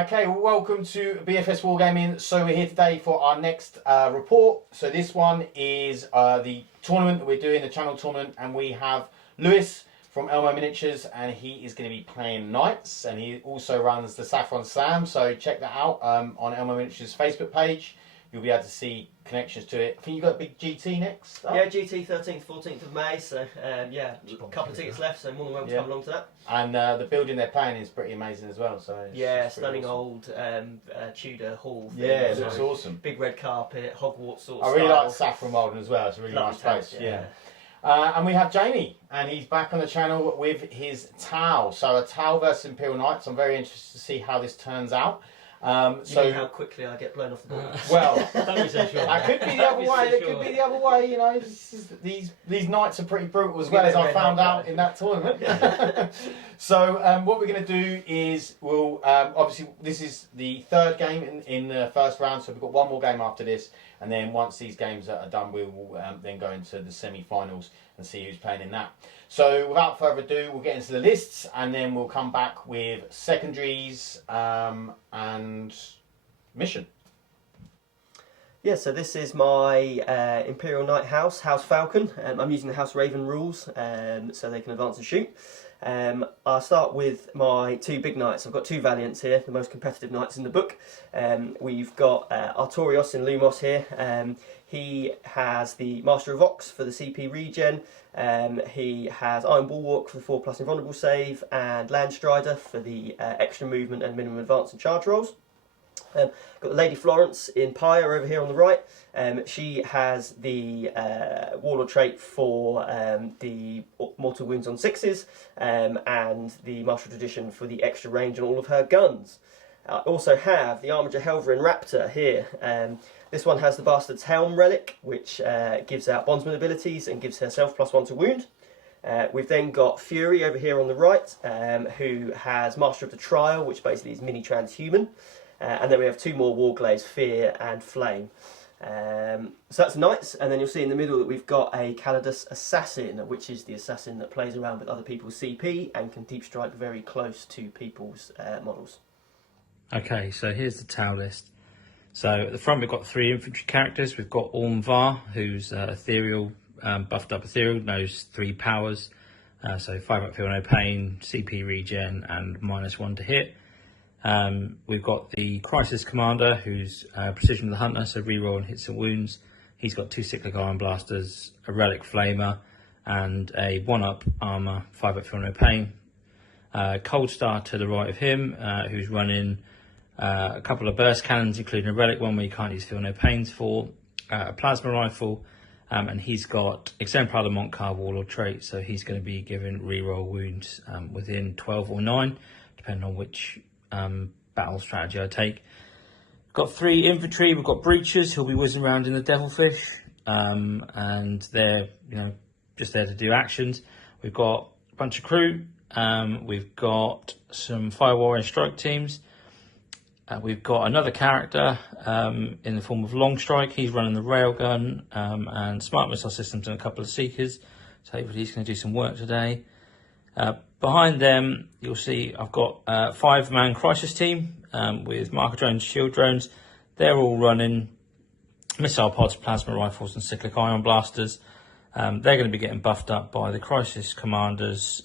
Okay, well, welcome to BFS Wargaming. So we're here today for our next report. So this one is the tournament that we're doing, the channel tournament, and we have Lewis from Elmo Miniatures, and he is going to be playing Knights, and he also runs the Saffron Slam. So check that out on Elmo Miniatures Facebook page. You'll be able to see connections to it. I think you've got a big GT next. Yeah, GT 13th, 14th of May. So yeah, a couple of tickets left, so more than welcome to come along to that. And the building they're playing is pretty amazing as well. So it's stunning awesome. Old Tudor hall. Yeah, it looks awesome. Big red carpet, Hogwarts sort of I really style. like Saffron Walden as well. It's a really nice place. Yeah. Yeah. And we have Jamie, and he's back on the channel with his Tau. So a Tau versus Imperial Knights. I'm very interested to see how this turns out. So how quickly I get blown off the board. Well, don't be so sure. that could be the other way. It could be the other way. You know, these knights are pretty brutal as well, as I found out in that tournament. So what we're going to do is we'll obviously this is the third game in the first round. So we've got one more game after this, and then once these games are done, we will then go into the semi-finals and see who's playing in that. So without further ado, we'll get into the lists, and then we'll come back with secondaries and mission. Yeah, so this is my Imperial Knight House Falcon. I'm using the House Raven rules so they can advance and shoot. I'll start with my two big knights. I've got two Valiants here, the most competitive knights in the book. We've got Artorios in Lumos here. He has the Master of Ox for the CP regen. He has Iron Bulwark for the 4+ invulnerable save, and Landstrider for the extra movement and minimum advance and charge rolls. Got the Lady Florence in Pyre over here on the right. She has the Warlord trait for the mortal wounds on 6s, and the Martial Tradition for the extra range on all of her guns. I also have the Armiger Helverin Raptor here. This one has the Bastard's Helm relic, which gives out bondsman abilities and gives herself +1 to wound. We've then got Fury over here on the right, who has Master of the Trial, which basically is mini transhuman. And then we have two more Warglaives, Fear and Flame. So that's Knights, and then you'll see in the middle that we've got a Calidus Assassin, which is the assassin that plays around with other people's CP and can deep strike very close to people's models. Okay, so here's the Tau list. So at the front we've got three infantry characters. We've got Ormvar, who's ethereal, buffed up ethereal, knows 3 powers. So 5 up feel no pain, CP regen and -1 to hit. We've got the Crisis Commander, who's Precision of the Hunter, so reroll and hits and wounds. He's got 2 cyclic iron blasters, a relic flamer, and a 1-up armor, 5 up feel no pain. Cold Star to the right of him, who's running a couple of burst cannons, including a relic one where you can't use feel no pains for, a plasma rifle, and he's got Exemplar of the Montcar Warlord trait, so he's going to be given reroll wounds within 12 or 9, depending on which battle strategy I take. We've got 3 infantry. We've got Breachers who'll be whizzing around in the Devilfish, and they're just there to do actions. We've got a bunch of crew. We've got some Firewall and Strike teams. We've got another character in the form of Longstrike. He's running the railgun and smart missile systems and a couple of Seekers. So hopefully he's going to do some work today. Behind them, you'll see I've got a 5-man crisis team with marker drones, shield drones. They're all running missile pods, plasma rifles, and cyclic ion blasters. They're going to be getting buffed up by the crisis commanders,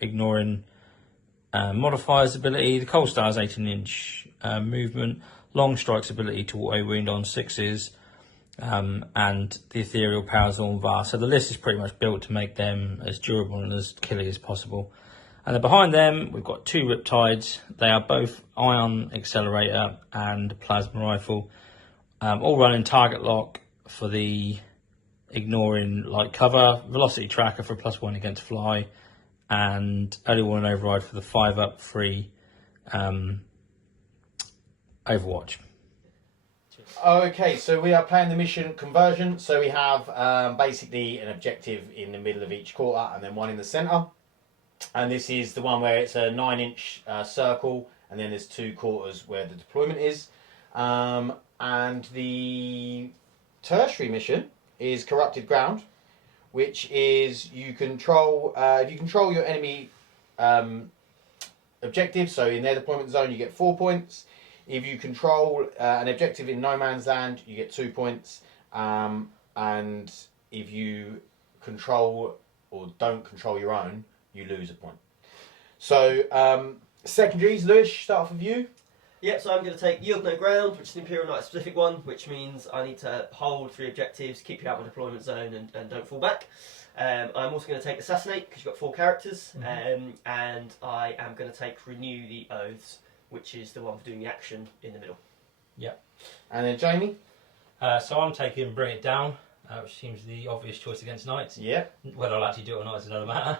ignoring modifiers ability. The Cold Star's 18-inch movement, Long Strike's ability to auto wound on 6s. And the ethereal powers of Ormvar. So the list is pretty much built to make them as durable and as killy as possible. And then behind them, we've got 2 Riptides. They are both Ion Accelerator and Plasma Rifle, all running target lock for the ignoring light cover, Velocity Tracker for +1 against fly, and Early Warning Override for the 5-up free Overwatch. Okay, so we are playing the mission conversion. So we have basically an objective in the middle of each quarter and then one in the centre. And this is the one where it's a 9-inch circle, and then there's 2 quarters where the deployment is. And the tertiary mission is Corrupted Ground, which is you control if you control your enemy objectives, so in their deployment zone you get 4 points. If you control an objective in no man's land, you get 2 points. And if you control or don't control your own, you lose a point. So secondaries, Lewis, start off with you. Yep, so I'm going to take Yield No Ground, which is an Imperial Knight specific one, which means I need to hold 3 objectives, keep you out of my deployment zone and don't fall back. I'm also going to take Assassinate, because you've got 4 characters, and I am going to take Renew the Oaths, which is the one for doing the action in the middle. Yep. And then Jamie? So I'm taking Bring It Down, which seems the obvious choice against Knights. Yeah. Whether I'll actually do it or not is another matter.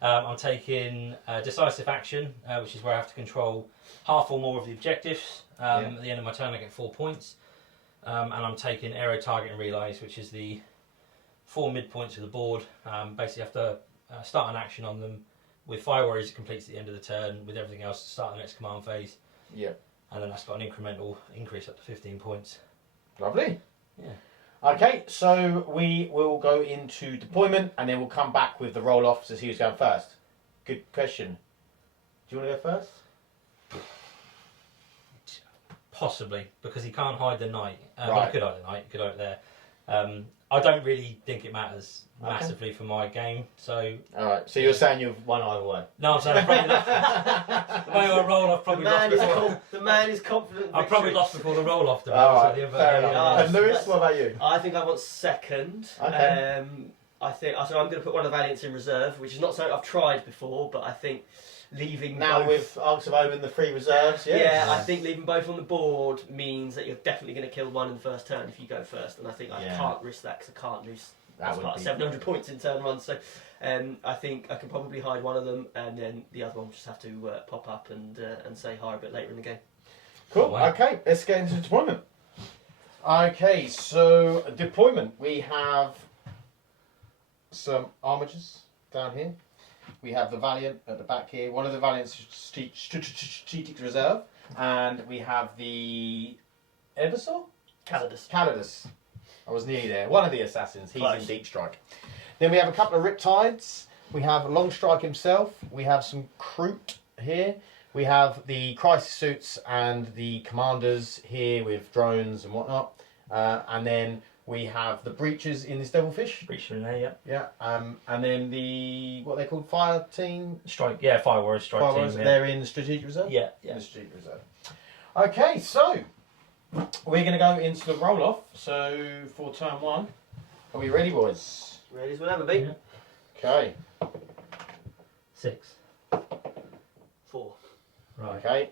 I'm taking Decisive Action, which is where I have to control half or more of the objectives. At the end of my turn I get 4 points. And I'm taking Aero Target and Relays, which is the 4 midpoints of the board. Basically you have to start an action on them. With Fire Warriors it completes at the end of the turn, with everything else to start the next command phase. Yeah. And then that's got an incremental increase up to 15 points. Lovely. Yeah. Okay, so we will go into deployment and then we'll come back with the roll-off to see who's going first. Good question. Do you want to go first? Possibly, because he can't hide the knight. Well, Right. he could hide the knight, he could hide it there. I don't really think it matters massively for my game, so... Alright, so you're saying you've won either way? No, I'm saying I've probably lost. The way I roll, I've probably lost before. The man is confident. I've probably lost before the roll-off, to be All honest right, with you. fair enough. And Lewis, that's- what about you? I think I want second. Okay. I think so. I'm going to put one of the Valiants in reserve, which is not something I've tried before, but I think leaving Now both, with Arks of Omen, the 3 reserves, yeah, I think leaving both on the board means that you're definitely going to kill one in the first turn if you go first, and I think I can't risk that because I can't lose. That's would about be... 700 points in turn 1, so I think I can probably hide one of them, and then the other one will just have to pop up and say hi a bit later in the game. Cool, Wow. okay, let's get into deployment. Okay, so deployment, we have some Armigers down here. We have the Valiant at the back here, one of the Valiant's strategic reserve, and we have the Eversaw? Calidus. I was nearly there. One of the assassins. He's Close. in Deep Strike. Then we have a couple of Riptides. We have Longstrike himself. We have some Kroot here. We have the Crisis Suits and the Commanders here with drones and whatnot. And then we have the Breachers in this Devilfish. Breach in there, yeah. Yeah. And then the, what are they called? Fire Team? Strike, yeah, Fire Warriors, Strike Fire Team. Warriors. Yeah. They're in the Strategic Reserve? Yeah, In yeah. the Strategic Reserve. Okay, so we're going to go into the roll-off. So for turn 1, are we ready, boys? Ready as we'll ever be. Yeah. Okay. 6. 4. Right. Okay.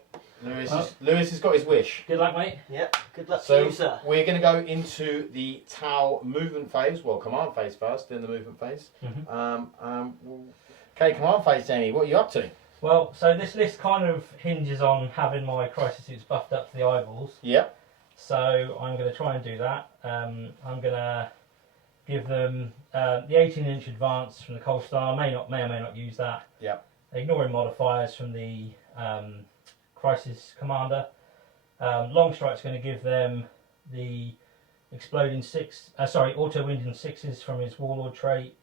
Lewis has got his wish. Good luck, mate. Yep. Good luck to So you, sir. we're going to go into the Tau movement phase. Well, command phase first, then the movement phase. Okay, command phase, Jamie. What are you up to? Well, so this list kind of hinges on having my Crisis Suits buffed up to the eyeballs. Yep. So I'm going to try and do that. I'm going to give them the 18-inch advance from the Cold Star. May or may not use that. Yep. Ignoring modifiers from the Crisis Commander. Long Strike's going to give them the exploding auto-winding 6s from his Warlord trait,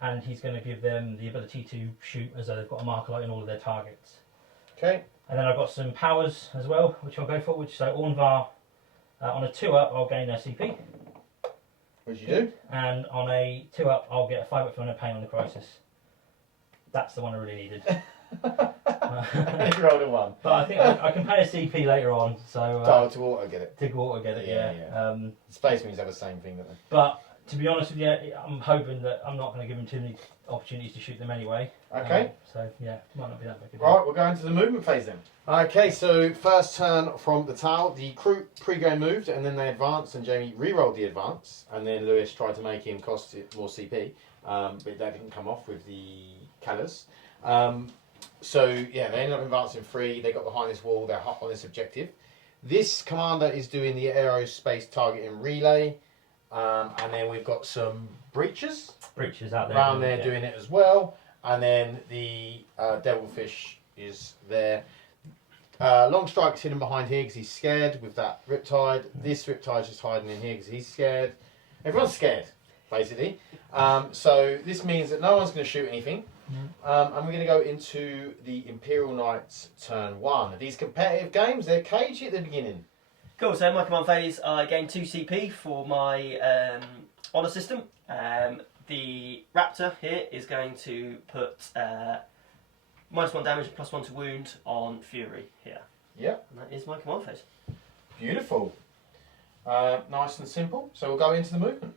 and he's going to give them the ability to shoot as though they've got a marker light in all of their targets. Okay. And then I've got some powers as well, which I'll go for. So Ornvar, on a 2-up, I'll gain their CP. What did you do? And on a 2-up, I'll get a 5-up for no pain on the Crisis. That's the one I really needed. You rolled a 1. But I think I can pay a CP later on, so To auto get it. to auto get it, yeah. Space Marines have the same thing, don't they? But to be honest with you, I'm hoping that I'm not going to give him too many opportunities to shoot them anyway. Okay. So yeah, might not be that big. Right, we're going to the movement phase then. Okay, so first turn from the Tau. The crew pre-game moved and then they advanced, and Jamie re-rolled the advance, and then Lewis tried to make him cost it more CP, but that didn't come off with the Callus. So yeah, they ended up advancing 3. They got behind this wall. They're hot on this objective. This commander is doing the aerospace targeting relay, and then we've got some breaches out there around there doing it as well, and then the Devilfish is there. Long Strike's hidden behind here because he's scared with that Riptide. This Riptide's just hiding in here because he's scared. Everyone's scared, basically. So this means that no one's going to shoot anything. And we're going to go into the Imperial Knights turn 1. These competitive games, they're cagey at the beginning. Cool, so in my command phase I gain 2 CP for my honour system. The Raptor here is going to put -1 damage and +1 to wound on Fury here. Yep. And that is my command phase. Beautiful. Nice and simple. So we'll go into the movement.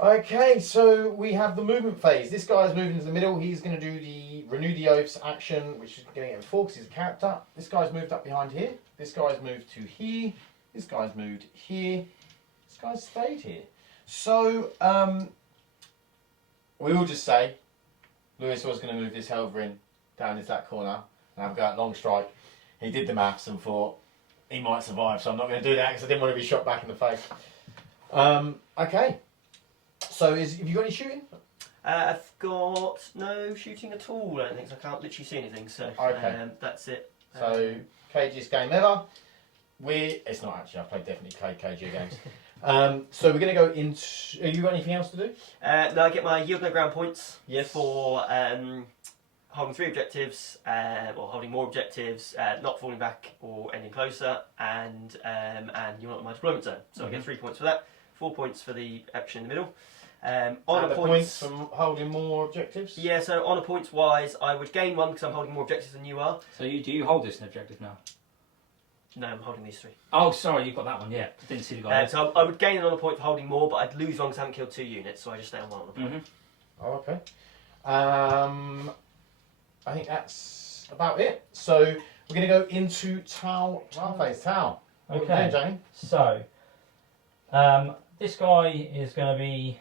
Okay, so we have the movement phase. This guy's moving into the middle. He's going to do the Renew the Oaths action, which is going to get 4 because he's a character. This guy's moved up behind here. This guy's moved to here. This guy's moved here. This guy's stayed here. So, we will just say Lewis was going to move this Helverin down into that corner and have a go at long strike. He did the maths and thought he might survive, so I'm not going to do that because I didn't want to be shot back in the face. Okay. So, have you got any shooting? I've got no shooting at all, I don't think, so I can't literally see anything, so okay. That's it. So, cagiest game ever. It's not actually, I've definitely played KG games. So we're going to go into, have you got anything else to do? No, I get my yield no ground points Yes. for holding 3 objectives, or holding more objectives, not falling back or ending closer, and you're not in my deployment zone. So I get 3 points for that, 4 points for the action in the middle. Honour points from holding more objectives? Yeah, so honour points wise, I would gain 1 because I'm holding more objectives than you are. So do you hold this an objective now? No, I'm holding these 3. Oh, sorry, you've got that one, yeah. Didn't see the guy. So I would gain an honour point for holding more, but I'd lose 1 because I haven't killed 2 units, so I just stay on 1 honour point. Oh, okay. I think that's about it. So we're going to go into Tau. Tau. What Okay. are you doing, Jamie? So, this guy is going to be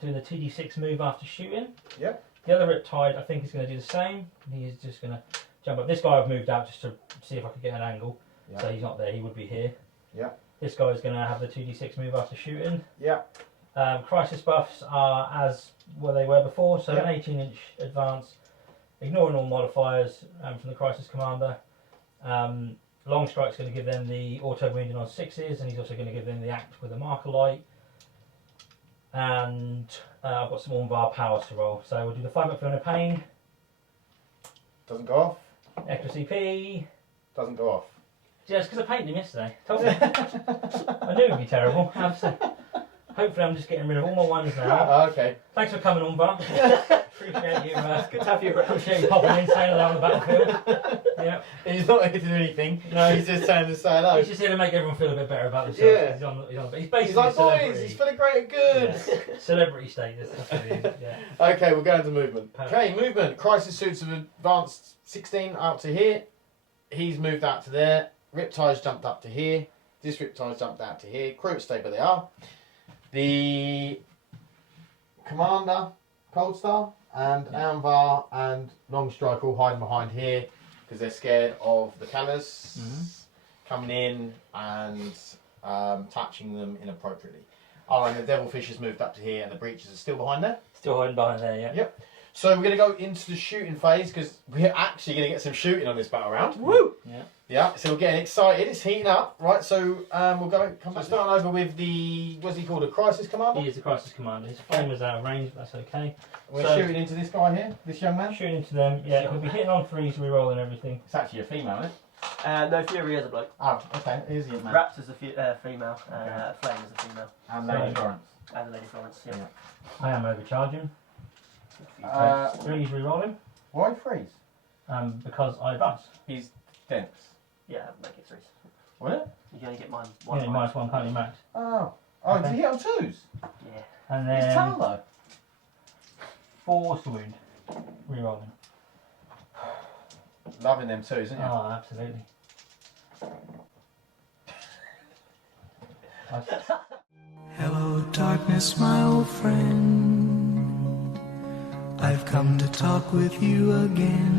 doing the 2d6 move after shooting. Yep. The other Riptide, I think, is going to do the same. He's just going to jump up. This guy I've moved out just to see if I could get an angle. Yep. So he's not there, he would be here. Yeah. This guy is going to have the 2d6 move after shooting. Yeah. Crisis buffs are as what they were before, so Yep. an 18-inch advance, ignoring all modifiers from the Crisis Commander. Long Strike's going to give them the auto wounding on 6s, and he's also going to give them the act with a marker light. And I've got some Ormvar powers to roll, so we'll do the 5 Feeling of Pain, Doesn't go off. extra CP. Doesn't go off. Yeah, it's because I painted him yesterday. Told you. I knew it would be terrible. Hopefully, I'm just getting rid of all my ones now. Okay. Thanks for coming, Ormvar. Appreciate you. Good to have you around. Appreciate you popping in, saying hello on the battlefield. Yeah. He's not here to do anything. No. He's just saying to say hello. He's just here to make everyone feel a bit better about themselves. Yeah. He's basically He's like, a celebrity. boys, he's for the greater good. Yeah. Celebrity status. That's what it is. Yeah. Okay, we'll go into movement. Perfect. Okay, movement. Crisis suits have advanced 16 out to here. He's moved out to there. Riptide's jumped up to here. This Riptide's jumped out to here. Crew stay where they are. The Commander, Cold Star, and Anvar and Long Strike all hiding behind here because they're scared of the cannons coming in and touching them inappropriately. Oh, and the Devilfish has moved up to here and the Breaches are still behind there. Still hiding behind there, yeah. Yep. So we're going to go into the shooting phase because we're actually going to get some shooting on this battle round. Woo! Yeah. Yeah, so we're getting excited. It's heating up, right? So we'll come back. Starting over with the what's he called? A Crisis Commander. He is the Crisis Commander. His flame was out of range, but that's okay. We're So- shooting into this guy here, this young man. Shooting into them, yeah. He'll be hitting on 3s, rerolling everything. It's actually a female, isn't it? No, Fury is a bloke. Oh, okay. It is a man. Raptor's a female. Flame is a female. And Lady Lady Florence. And the Lady Florence, yeah. I am overcharging. 3s rerolling, Why freeze? because I advance. He's dense. Yeah, make it 3s. What? You can only get mine. Yeah, -1 penalty max. Oh. Oh, did he hit on 2s? Yeah. And He's then tall though. 4 to wound, rerolling. Loving them 2s, isn't you? Oh, absolutely. Hello, darkness, my old friend. I've come to talk with you again.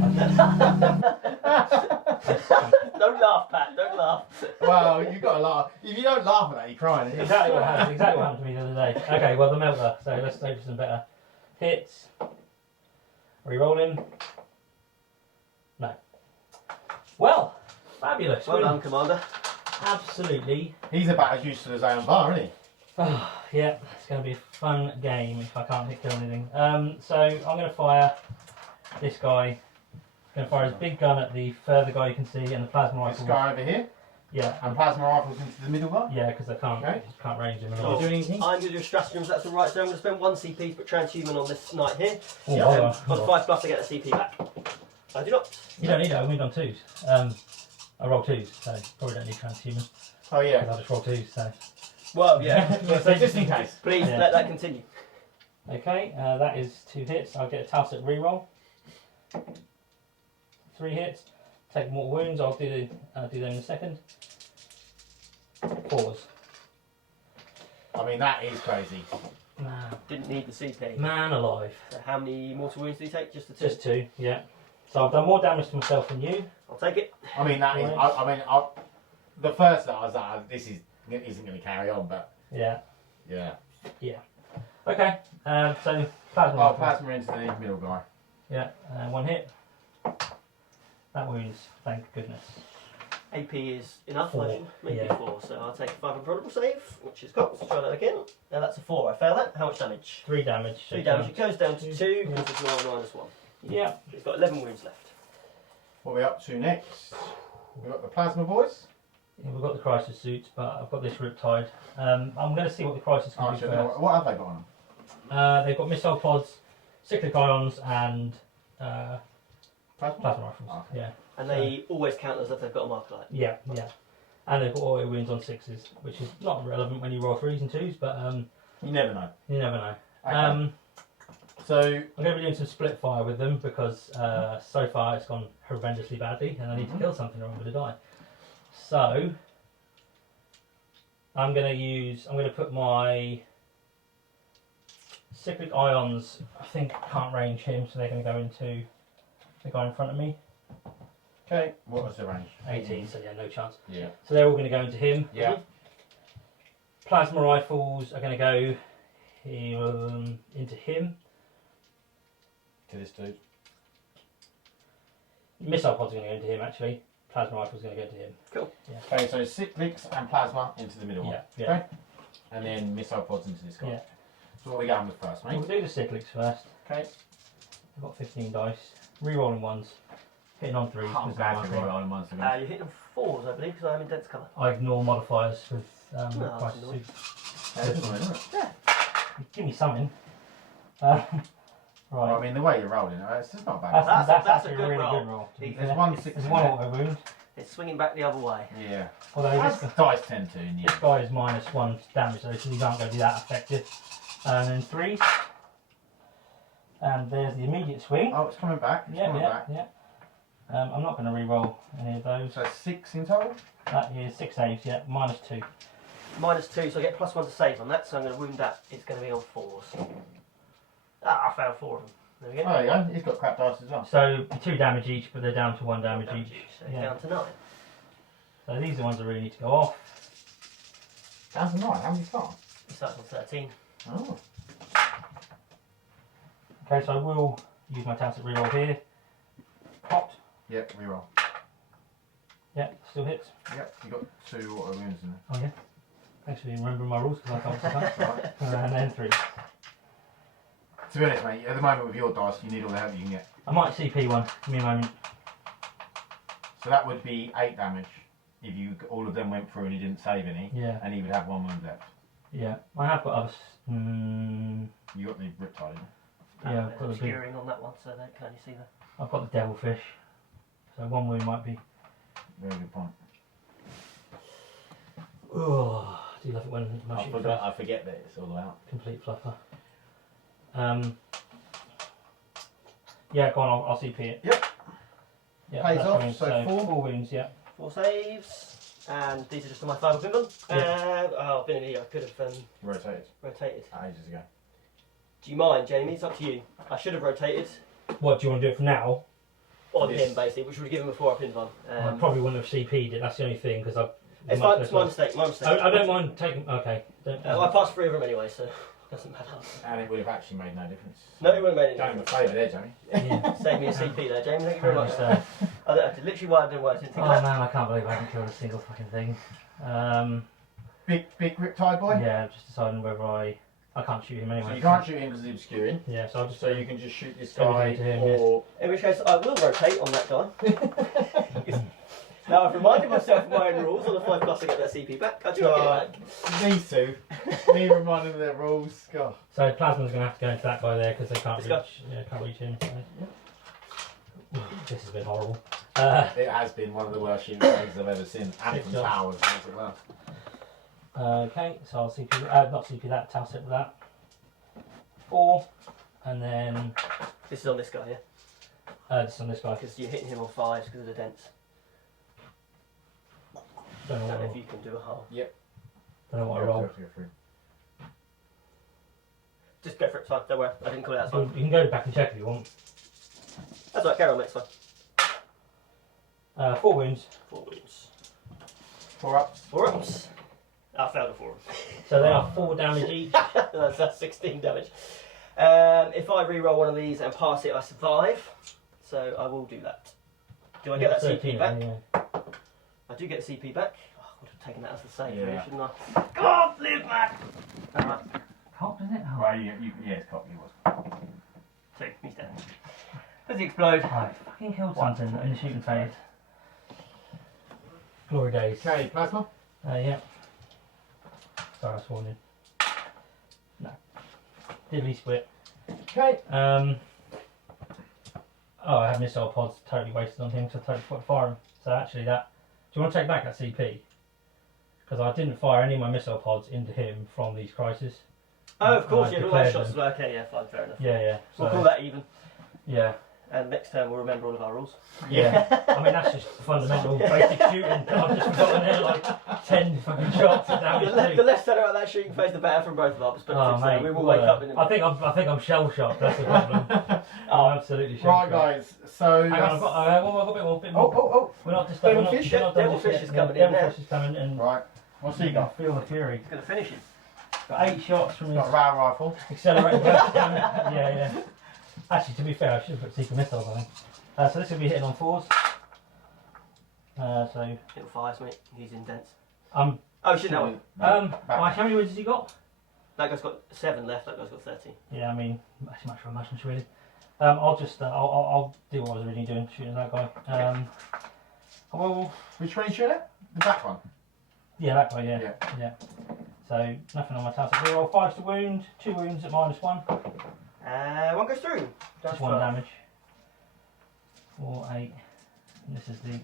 Don't laugh, Pat. Don't laugh. Well, you've got to laugh. If you don't laugh at that, you're crying. Exactly what happened. Exactly what happened to me the other day. Okay, well the melter. So let's go for some better hits. Rerolling. No. Well, fabulous. Well done, Commander. Absolutely. He's about as used to as Anvar, isn't he? Oh, yeah, it's going to be a fun game if I can't hit kill anything. So I'm going to fire this guy going to fire his big gun at the further guy you can see, and the plasma This rifle. guy over here. Yeah. And plasma rifles into the middle one. Yeah, because I can't range him. Are you doing anything? I'm going to do stratagems, that's alright, so I'm going to spend 1 CP to put transhuman on this knight here. Oh, Yeah, bother, on bother. 5+ I get a CP back. I do not. You don't need it, I win on 2s. I roll 2s, so probably don't need transhuman. Oh yeah. I'll just roll 2s, so. Well, yeah. So just in case. Please Yeah. let that continue. Okay, that is 2 hits. I'll get a Tauset reroll. 3 hits. Take mortal wounds. I'll do them in a second. 4s. I mean, that is crazy. Man, Didn't need the CP. man alive. So how many mortal wounds did he take? Just the 2? Just 2, yeah. So I've done more damage to myself than you. I'll take it. I mean, that is. The first that I was like, this isn't going to carry on, but Yeah. yeah. Okay. So plasma. Oh, rifle. plasma into the middle guy. Yeah. 1 hit. That wounds. Thank goodness. AP is enough, 4, maybe yeah. 4. So I'll take a 5 improbable save, which is good. Let's try that again. Now that's a 4. I fail that. How much damage? 3 damage. 3 damage. It goes down to 2 Yeah. because it's -1. Yeah. He's got 11 wounds left. What are we up to next? We've got the plasma boys. Yeah, we've got the crisis suits, but I've got this Riptide. I'm going to see what the crisis can do first. What have they got on They've got missile pods, cyclic ions, and them? plasma rifles. Okay. Yeah, And they always count as if they've got a marker light. yeah. And they've got auto wounds on 6s, which is not relevant when you roll 3s and 2s, but You never know. you never know. Okay. I'm So going to be doing some split fire with them because so far it's gone horrendously badly, and I need to kill something or I'm going to die. So I'm going to put my cyclic ions. I think can't range him, so they're going to go into the guy in front of me. okay, what was the range? 18, so yeah, no chance. Yeah. So they're all going to go into him. Yeah. Plasma rifles are going to go into him. To this dude. Missile pods are going to go into him actually. Plasma rifles are going to go into him. Okay, so cyclics and plasma into the middle one. Yeah. Okay. And then missile pods into this guy. Yeah. So what are we going with first, We'll mate? do the cyclics first. Okay. I've got 15 dice. Rerolling ones. Hitting on 3s. I'm because glad they're to my roll thing. on once again. You're hitting 4s, I believe, because I'm in dense colour. I ignore modifiers with No, crisis that's suits. That's annoying, isn't it? Give me something. Well, I Right. mean, the way you're rolling, it's just not bad. That's a actually a good really roll. good roll. to be There's fair. one 6. There's one auto wound. It's swinging back the other way. Yeah. Although As this dice tend to in the This end. guy is -1 damage though, so these aren't going to be that effective. And then 3. And there's the immediate swing. Oh, it's coming back. It's coming back. Yeah. I'm not going to re-roll any of those. So 6 in total? That is 6 saves, yeah, -2. -2, so I get +1 to save on that, so I'm going to wound that. It's going to be on 4s. I failed 4 of them. There we go. Oh, there you go. He's got crap dice as well. So 2 damage each, but they're down to 1 damage each. So Yeah. down to 9. So these are the ones that really need to go off. Down to 9. How many start? He starts on 13. Oh. Okay, so I will use my Tauset reroll here. Popped. Yep, reroll. Yeah, still hits. Yep, you got 2 auto wounds in there. Oh yeah. Thanks for remembering my rules because I can't see Right. And then 3. To be honest, mate, at the moment with your dice, you need all the help you can get. I might CP one. Give me a moment. So that would be 8 damage if you all of them went through and he didn't save any, Yeah, and he would have 1 wound left. yeah. I have got others. You got the Riptide, didn't Yeah, There's I've got the big. obscuring on that one, so they can only see that. I've got the devilfish. So 1 wound might be. you? Very good point. Oh, I do love it when my shit I forget that it's all out. complete fluffer. Yeah, go on. I'll CP it. Yep. Yeah, Pays that's off, coming, so 4. 4 wounds. Yeah. 4 saves, and these are just on my final pin. I've been in here, I could have Rotated. rotated. Ages ago. Do you mind, Jamie? It's up to you. I should have rotated What do you want to do it for now? on This. him, basically, which would have given him a 4 pin one. I probably wouldn't have CP'd it. That's the only thing because I've. It's fine, it's my mistake, my mistake. I don't mind taking. Okay. I passed 3 of them anyway, so it doesn't matter. And it would have actually made no difference. No, it wouldn't have made Done any him a difference. favour there, Jamie. Yeah. Save me a CP there, Jamie. Thank you very much. So, I did literally why I didn't think oh of that. man, I can't believe I haven't killed a single fucking thing. Big Riptide boy? Yeah, just deciding whether I I can't shoot him anyway. So you can't shoot him because he's obscuring. Yeah, so I'll just So you can just shoot this Everything guy, to him, or In which case, I will rotate on that guy. Now, I've reminded myself of my own rules. On the 5+, I get that CP back. I do not get it back. these two. Me reminding them their rules. God. So Plasma's going to have to go into that guy there because they can't This reach. Yeah, can't reach him. So. This has been horrible. It has been one of the worst shooting games I've ever seen. And from shots. towers as well. Okay, so I'll CP, not CP that, tau set with that. 4, and then This is on this guy, yeah? this on this guy. Because you're hitting him on 5s because of the dents. Don't know I what don't I know if roll. you can do a half. Don't know what I roll. Just go for it, it's fine. Don't worry. I didn't call it out. So you can go back and check if you want. That's right, carry on, mate. It's fine. 4 wounds. 4 wounds. 4 ups. 4 ups. I failed a 4. So they are 4 damage each. That's 16 damage. If I re-roll one of these and pass it, I survive. So I will do that. Do I get that 13, CP back? yeah. I do get CP back. Oh, I would have taken that as the save, really, Yeah. shouldn't I? Come on, live, man! Alright, Cop, isn't it? Oh. Well, it's Cognis was. 2. He's dead. Does he explode? I fucking killed something in the shooting phase. Glory days. Okay, Plasma. Yeah. Sorry, I sworn in. No. Diddly split. Okay. Oh, I have missile pods totally wasted on him because I totally forgot to fire him. So actually that... Do you want to take back that CP? Because I didn't fire any of my missile pods into him from these crises. Oh, of course, I you had all those declared shots as them. well. Okay, yeah, fine, fair enough. Yeah, yeah. We'll So, call that even. yeah. And next turn we'll remember all of our rules. Yeah. I mean, that's just fundamental basic shooting. I've just forgotten there like 10 fucking shots of damage. The less said about that shooting phase, the better from both of our perspectives. Oh, so mate, we will wake up in a I think I'm shell shocked. That's the problem. I'm absolutely shell Right, shocked. guys. So. Hang on, I've got a bit more. Oh. We're not just Devilfish? we're not done Devilfish just is yet. coming in now. Devilfish is coming, and Right. What's he you can got? feel the fury. He's going to finish him. Got 8 shots from his Got a round rifle. accelerated burst cannon. Yeah. Actually, to be fair, I should have put secret missiles on him. So this will be hitting on 4s. So Little fires, mate. He's intense. oh shit, that one. how many wounds has he got? That guy's got 7 left, that guy's got 13. Yeah, I mean, that's much for a muchness really. I'll just I'll do what I was originally doing, shooting that guy. I will. Which one are you shooting at? The back one. Yeah, that guy. Yeah. So nothing on my task. We roll 5s to wound, 2 wounds at -1. 1 goes through. Just 1 damage. 4, 8. And this is the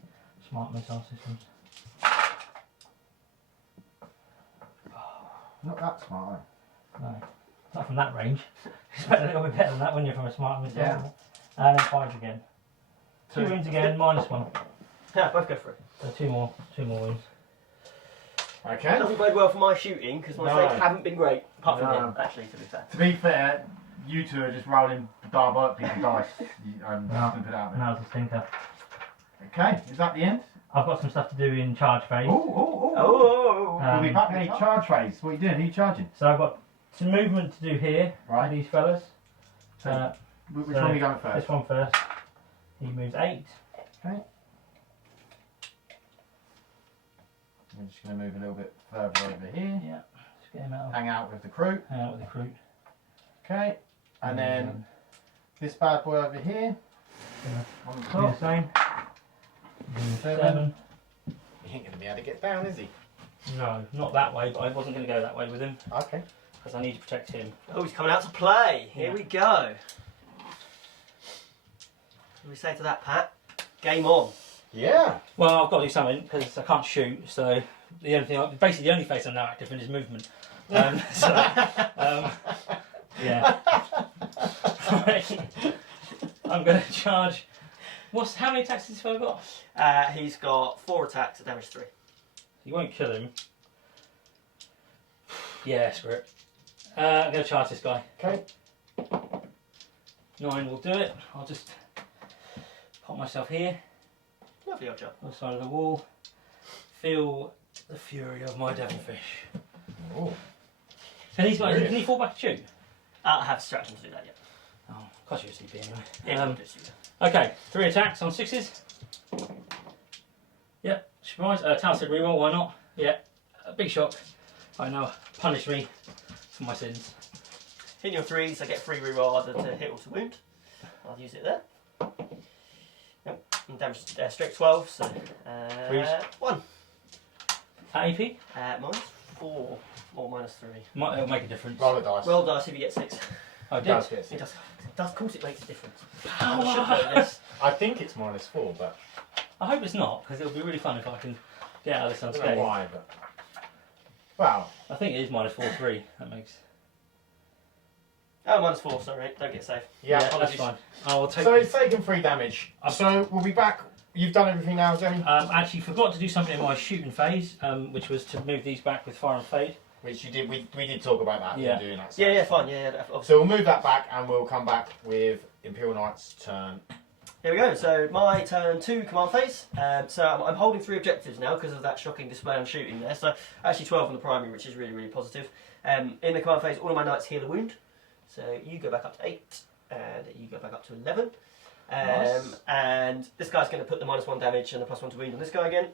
smart missile systems. Not that smart. No, not from that range. Expect a little bit better than that when you're from a smart missile. Yeah. And then 5s again. 2 wounds again, -1. Yeah, both go through. So 2 more wounds. Okay. Doesn't bode well for my shooting because my No. saves haven't been great. Apart from No. him, actually, to be fair. To be fair, you two are just rolling diabolically the dice. I'm just going to put it out there. Now's the stinker. Okay, is that the end? I've got some stuff to do in charge phase. Oh! We'll be back any charge phase. What are you doing? Who are you charging? So I've got some movement to do here Right. with these fellas. So, which so one are you going first? This one first. He moves 8. Okay. We're just going to move a little bit further over here. Yeah. Just get him out. Hang out with the crew. Hang out with the crew. Okay. And then this bad boy over here. On the Do the top. same. Move 7. 7. He ain't going to be able to get down, is he? No, not that way, but I wasn't going to go that way with him Okay. because I need to protect him. Oh, he's coming out to play. Here we go. What do we say to that, Pat? Game on. Yeah. Well, I've got to do something because I can't shoot, so the only thing, basically the only face I'm now active in is movement. Yeah. I'm going to charge. How many attacks has this fellow got? He's got 4 attacks at damage 3. You won't kill him. Yeah, screw it. I'm going to charge this guy. Okay. 9 will do it. I'll just pop myself here, Lovely old job. on the side of the wall. Feel the fury of my devilfish. Oh. Can he fall back and shoot? I have distraction to do that yet. Oh, cost you a CP anyway. Yeah, Okay, 3 attacks on 6s. Yep, surprise. Talented reroll, why not? Yeah, big shock. I know, punish me for my sins. Hitting your 3s, I get free reroll either to hit or to wound. I'll use it there. Yep. And damage strength 12, so Please. 1. AP? -4 or -3. It'll make a difference. Roll a dice. Roll dice if you get 6. Oh, It did? does, yes. It does. Of course, it makes a difference. I should know this. I think it's -4, but I hope it's not, because it'll be really fun if I can get out of this I don't know unscathed. why. But wow. I think it is -4/3. That makes. Oh, -4, sorry. Don't get safe. Yeah, That's apologies. fine. I will take. So it's taken 3 damage. So we'll be back. You've done everything now, Jamie? Actually, forgot to do something in my shooting phase, which was to move these back with fire and fade. Which you did. We did talk about that. Yeah. Doing that. Yeah, fine. Yeah, obviously. So we'll move that back and we'll come back with Imperial Knight's turn. Here we go. So my turn 2 command phase. So I'm holding 3 objectives now because of that shocking display on shooting there. So actually 12 on the primary, which is really, really positive. In the command phase, all of my knights heal a wound. So you go back up to 8 and you go back up to 11. Nice. And this guy's going to put the -1 damage and the +1 to wound on this guy again.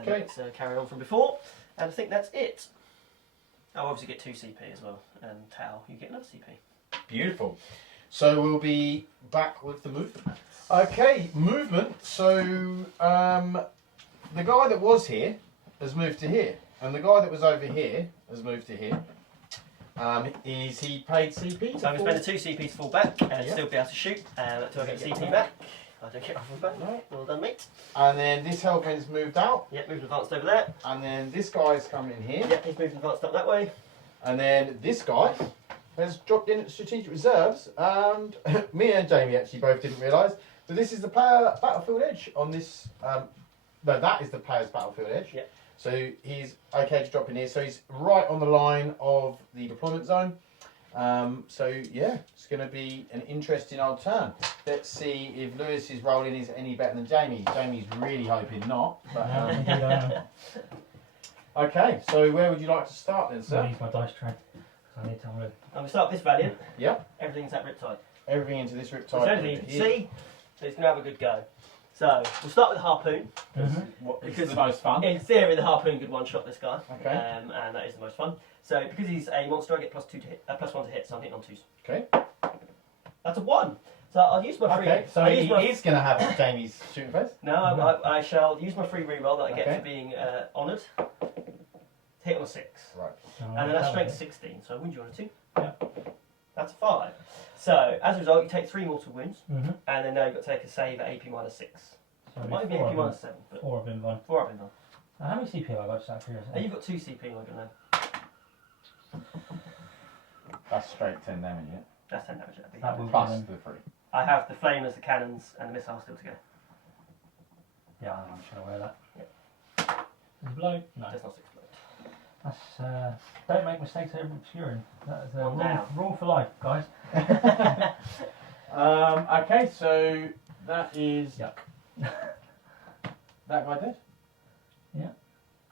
Okay. So carry on from before. And I think that's it. I'll obviously get 2 CP as well. And Tau, you get another CP. Beautiful. So we'll be back with the movement. Okay, movement. So the guy that was here has moved to here, and the guy that was over here has moved to here. Is he paid CP? So I'm going to spend the 2 CP to fall back and Yeah. still be able to shoot. Until I get CP back. I don't get off of back. No. Well done, mate. And then this Helverin's moved out, Yep, moved advanced over there. and then this guy's come in here, Yep, he's moved advanced up that way. and then this guy has dropped in at strategic reserves. And me and Jamie actually both didn't realise, but this is the player battlefield edge on this. No, that is the player's battlefield edge. Yep. So he's okay to drop in here. So he's right on the line of the deployment zone. So yeah, it's going to be an interesting old turn. Let's see if Lewis's rolling is any better than Jamie's. Jamie's really hoping not. But, Indeed I am. okay, so where would you like to start then, I'll sir? use my dice tray. 'Cause I need to unload. I'm going to start with this Valiant. Yep. Everything's at Riptide. Everything into this So riptide. it's only you can see, so he's going to have a good go. So we'll start with the Harpoon. What is Because the most fun? In theory, the Harpoon could one-shot this guy. Okay. And that is the most fun. So because he's a monster, I get +2 to hit, +1 to hit, so I'm hitting on 2s. Okay. That's a 1. So I'll use my free... Okay, so I'll he use my- is going to have Jamie's shooting phase. No, I shall use my free reroll that I get Okay. for being honoured. Hit on a 6. Right. And then that's strength 16, so I wound you on a 2. Yeah. That's a 5. So, as a result, you take 3 mortal wounds, Mm-hmm. and then now you've got to take a save at AP -6. So It might be AP -7, but 4 have been done. 4 up in there. How many CP have I got? Just out of curiosity? You've got 2 CP, I don't know. That's straight 10 damage, yeah? That's 10 damage. That will Plus be the 3. I have the flamers, the cannons, and the missiles still to go. Yeah, I'm just going to wear that. Yep. Does it blow? No. Does not explode. That's, don't make mistakes over obscuring. That is a One down. rule for life, guys. Okay, so that is... Yuck. That guy dead? Yeah.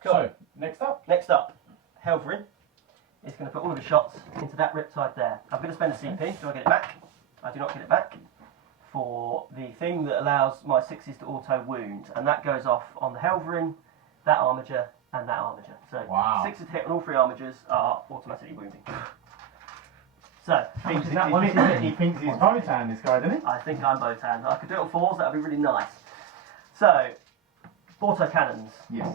Cool. So, next up. Next up, Helverin is going to put all of his shots into that riptide there. I'm going to spend a CP. Do I get it back? I do not get it back. For the thing that allows my 6s to auto wound, and that goes off on the Helverin, that Armiger, and that Armiger. So Wow. 6s hit on all 3 Armigers are automatically wounding. So, He thinks he's Votan, this guy, doesn't he? I think I'm Botan. I could do it on 4s, that would be really nice. So, auto cannons. Yes.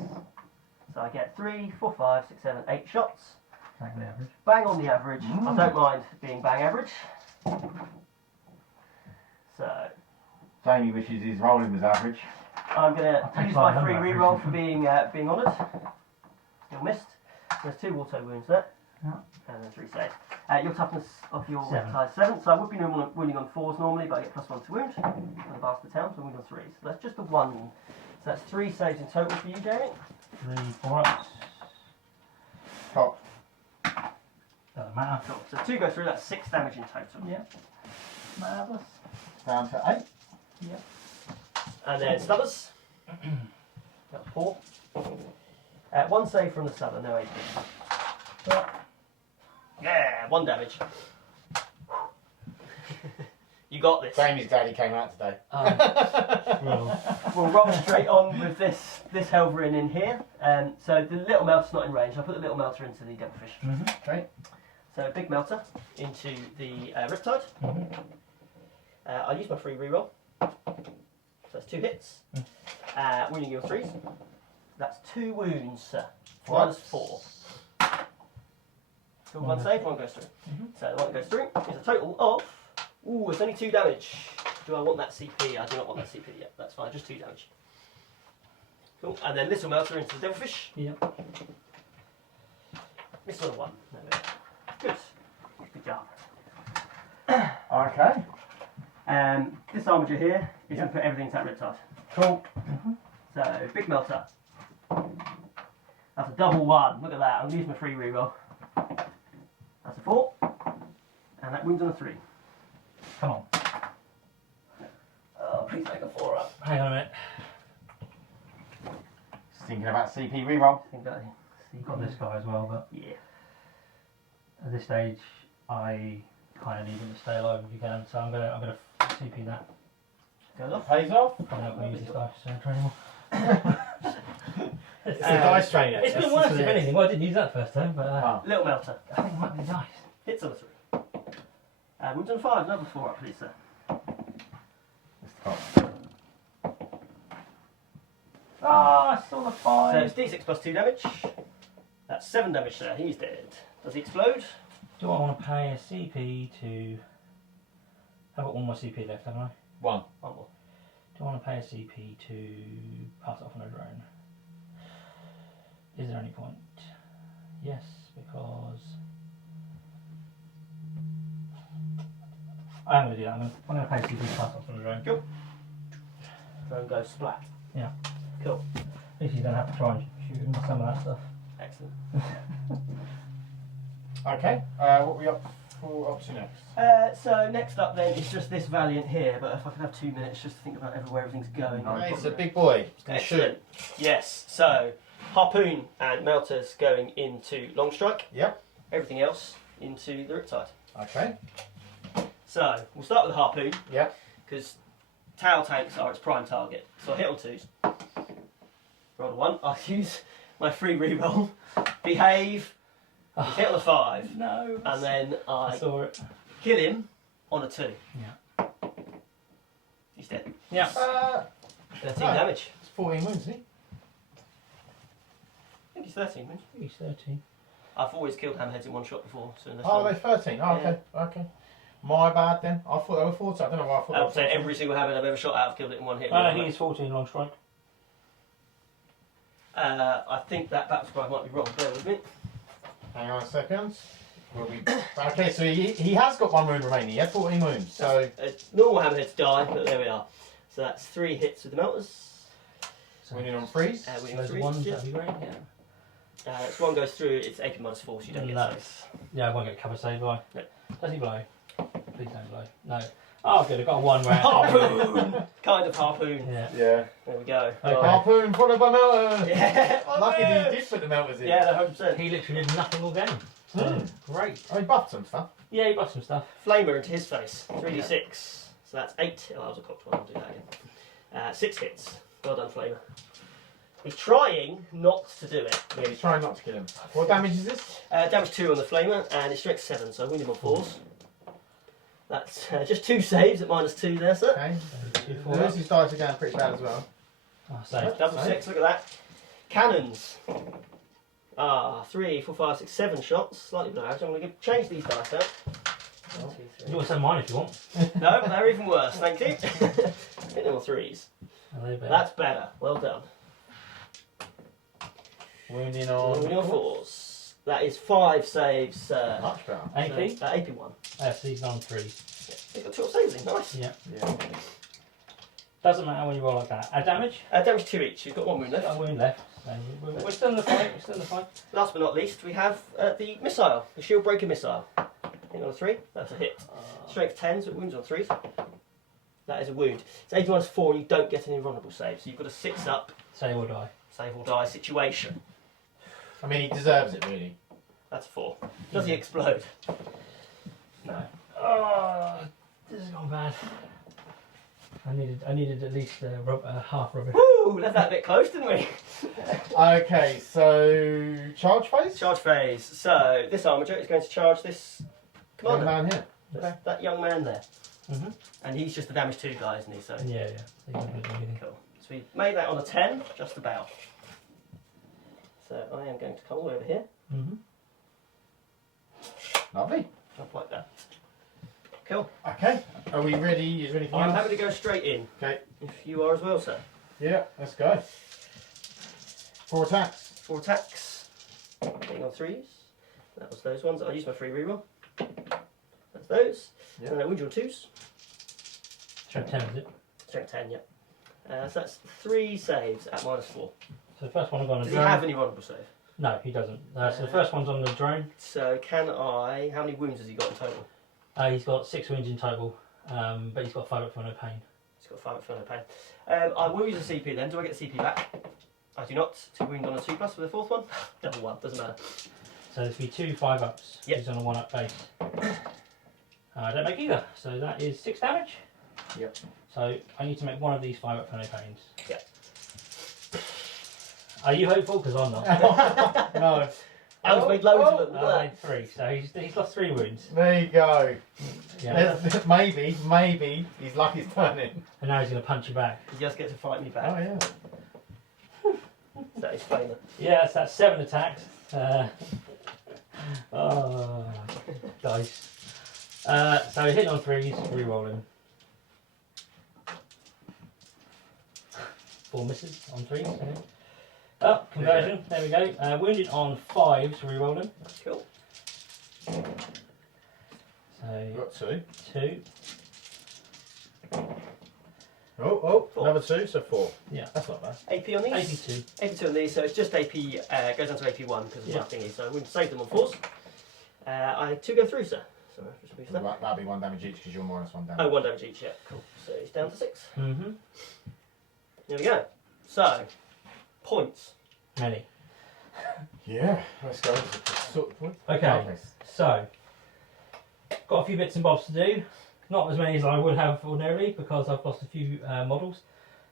So I get 3, 4, 5, 6, 7, 8 shots. Back the average. Bang on the average. I don't mind being bang average. So Jamie wishes his rolling was average. I'm going to take use slightly my free under reroll average. for being honoured. Still missed. There's 2 auto wounds there. Yeah. And then 3 saves. Your toughness of your 7. size 7. So I would be wounding on 4s normally, but I get +1 to wound. And the bastard town, so I wound on 3s. So that's just a 1. So that's 3 saves in total for you, Jamie. 3, 4 ups. Top. Doesn't matter. Cool. So 2 go through, that's 6 damage in total. Yeah. Marvellous. Down to 8. Yep. And then Stubbers. That's 4. 1 save from the Stubber, no AP. Yeah, 1 damage. You got this. Jamie's glad he came out today. Well, We'll roll straight on with this Helverin in here. So the little melter's not in range. I'll put the little melter into the devilfish. mm-hmm. Okay. So big melter into the Riptide. I'll use my free reroll. So that's 2 hits. Wounding your 3s. That's 2 wounds, sir. Minus 4. So one save, one goes through. So the one that goes through is a total of. Ooh, it's only 2 damage. Do I want that CP? I do not want that CP yet. That's fine, just 2 damage. Cool. And then little melter into the devilfish. Yep. Miss on a 1. No, no. Good. Good job. Okay. This Armiger here is going to put everything into that Riptide. Cool. So, big melter. That's a double 1. Look at that. I'll use my free reroll. That's a 4. And that wounds on a 3. Come on. Oh, please make a 4 up. Hang on a minute. Just thinking about CP reroll. You've got this guy as well, but Yeah. at this stage, I kind of need him to stay alive if you can. So I'm gonna CP that. Goes off. Pays off. I'm not going to use this dice anymore. It's a dice trainer. It's been worse if anything. Well, I didn't use that first time, but Little melter. I think it might be the dice. Hits on a 3. Wounds on a 5. Another 4 up, please, sir. Ah, I saw the So 5. it's D6 plus 2 damage. That's 7 damage, sir. He's dead. Does he explode? Do I want to pay a CP to... I've got 1 more CP left, haven't I? 1. 1 more. Do I want to pay a CP to pass it off on a drone? Is there any point? Yes, because... I am going to do that. I'm going to pay CP to pass it off on a drone. Cool. Drone goes splat. Yeah. Cool. At least you don't have to try and shoot him with some of that stuff. Excellent. Okay. What are we up to next? So next up then is just this Valiant here, but if I can have 2 minutes just to think about where everything's going. Okay, it's a big boy. It's going to shoot. Excellent. Yes. So harpoon and melters going into long strike. Yep. Everything else into the Riptide. Okay. So we'll start with the harpoon Yep. because tail tanks are its prime target. So I hit on 2s. Roll a 1. I'll use my free reroll. Behave. He's hit on a 5. No. And then I I saw it. kill him on a 2. Yeah. He's dead. Yeah. 13 No. damage. It's 14 wounds, isn't he? I think he's 13, isn't he? He's 13. I've always killed hammerheads in 1 shot before. So unless Oh, they're 13. Oh, Yeah. okay. Okay. My bad then. I thought they were 14. I don't know why I thought they I were would say 14. every single hammerhead I've ever shot out, I've killed it in 1 hit. He is 14 long strike. I think that battle scribe might be wrong. Bear with me. Hang on a second. We'll be... Okay, so he has got 1 wound remaining. He had 14 wounds. So Normal hammerheads die, but there we are. So that's 3 hits with the melters. winning on freeze. So Winning those 3. ones, Yeah. that'd be great, yeah. This one goes through, it's AP minus 4, so you don't get No. saves. Yeah, I won't get cover save, will I? No. Does he blow? Please don't blow. No. Oh, good, I've got a 1 round. Harpoon! Kind of harpoon. Yeah. Yeah. There we go. Okay. Right. Harpoon followed by melter. Yeah, Lucky that he did put the melters in. Yeah, 100%. He literally did nothing all game. So, great. Oh, he buffed some stuff. Yeah, he buffed some stuff. Flamer into his face. 3d6. So that's 8. Oh, I was a cocked one. I'll do that again. 6 hits. Well done, Flamer. He's trying not to do it. Yeah, he's trying not to kill him. What damage is this? Damage 2 on the Flamer, and it's strength 7, so I win him on 4s. That's just 2 saves at minus 2 there, sir. Okay. 2, 4. His dice are going pretty bad as well. Oh, save. Double 6, look at that. Cannons. 3, 4, 5, 6, 7 shots. Slightly below average. I'm going to change these dice out. 1, 2, You want to send mine if you want. 3. No, they're even worse, thank you. Hit them on 3s. Are they better? That's better. Well done. Wounding Winning on... on 4s. That is 5 saves. Much better. AP? AP 1. He's on 3. He's got 12 saves, nice. Yeah. Yeah. Doesn't matter when you roll like that. Damage? Damage 2 each. You've got 1 wound Got a left. wound left. So we're still in the fight. We're still in the fight. Last but not least, we have the missile, the Shieldbreaker missile. Hit on a 3. That's a hit. Strength 10, so it wounds on 3s. That is a wound. It's 80 minus 4, and you don't get an invulnerable save, so you've got a 6 up, Save or die. save or die situation. I mean, he deserves it, really. That's a 4. Does he explode? No. Oh, this has gone bad. I needed at least half rubbish. Woo! Left that a bit close, didn't we? Okay, so charge phase? Charge phase. So this Armiger is going to charge this Young commander. man here. That young man there. Mm-hmm. And he's just a damage 2 guy, isn't he? So Yeah, yeah. So you don't do anything. cool. So we made that on a 10, just about. So I am going to come all over here. Mm-hmm. Lovely. Jump like that. Cool. Okay, are we ready? Is there anything I'm else? happy to go straight in. Okay, If you are as well, sir. yeah, let's go. 4 attacks. 4 attacks. Hitting on 3s. That was those ones. I'll use my free reroll. That's those. Yeah. And then wound you on 2s. Strength 10, is it? Strength 10, yeah. So that's 3 saves at -4. So the first one I'm going to Does do. he have any vulnerable save? No, he doesn't. So the first one's on the drone. So can I... How many wounds has he got in total? He's got 6 wounds in total, but he's got 5 up for no pain. He's got 5 up for no pain. I will use a CP then. Do I get the CP back? I do not. 2 wound on a 2+ for the 4th one. Double 1, doesn't matter. So there's be 2 5-ups. Yep. He's on a 1-up base. I don't make either, so that is 6 damage. Yep. So I need to make one of these 5-up for no pains. Yep. Are you hopeful? Because I'm not. No. Alan's made loads of them. I made 3, so he's lost 3 wounds. There you go. Yeah. Maybe he's lucky's turning. And now he's going to punch you back. He just gets to fight me Oh back. yeah. That is flamer. Yes, that's 7 attacks. Oh, dice. So hitting on 3s, re-rolling. 4 misses on 3s. Okay. Oh, conversion. There we go. Wounded on 5s, re-rolling. Cool. We've So got 2. 2. Oh, 4. another 2, so 4. Yeah. That's not bad. AP on these? 82. AP2 on these, so it's just AP, goes down to AP1 because of Yeah. my thingy, so I wouldn't save them on 4s. I 2 go through, sir. So just move that. That'll be 1 damage each because you're -1 damage. Oh, 1 damage each, yeah, cool. So he's down to 6. Mm-hmm. There we go. So, points. Many. Yeah, let's go into the sort of point. Okay. So, got a few bits and bobs to do. Not as many as I would have ordinarily because I've lost a few models.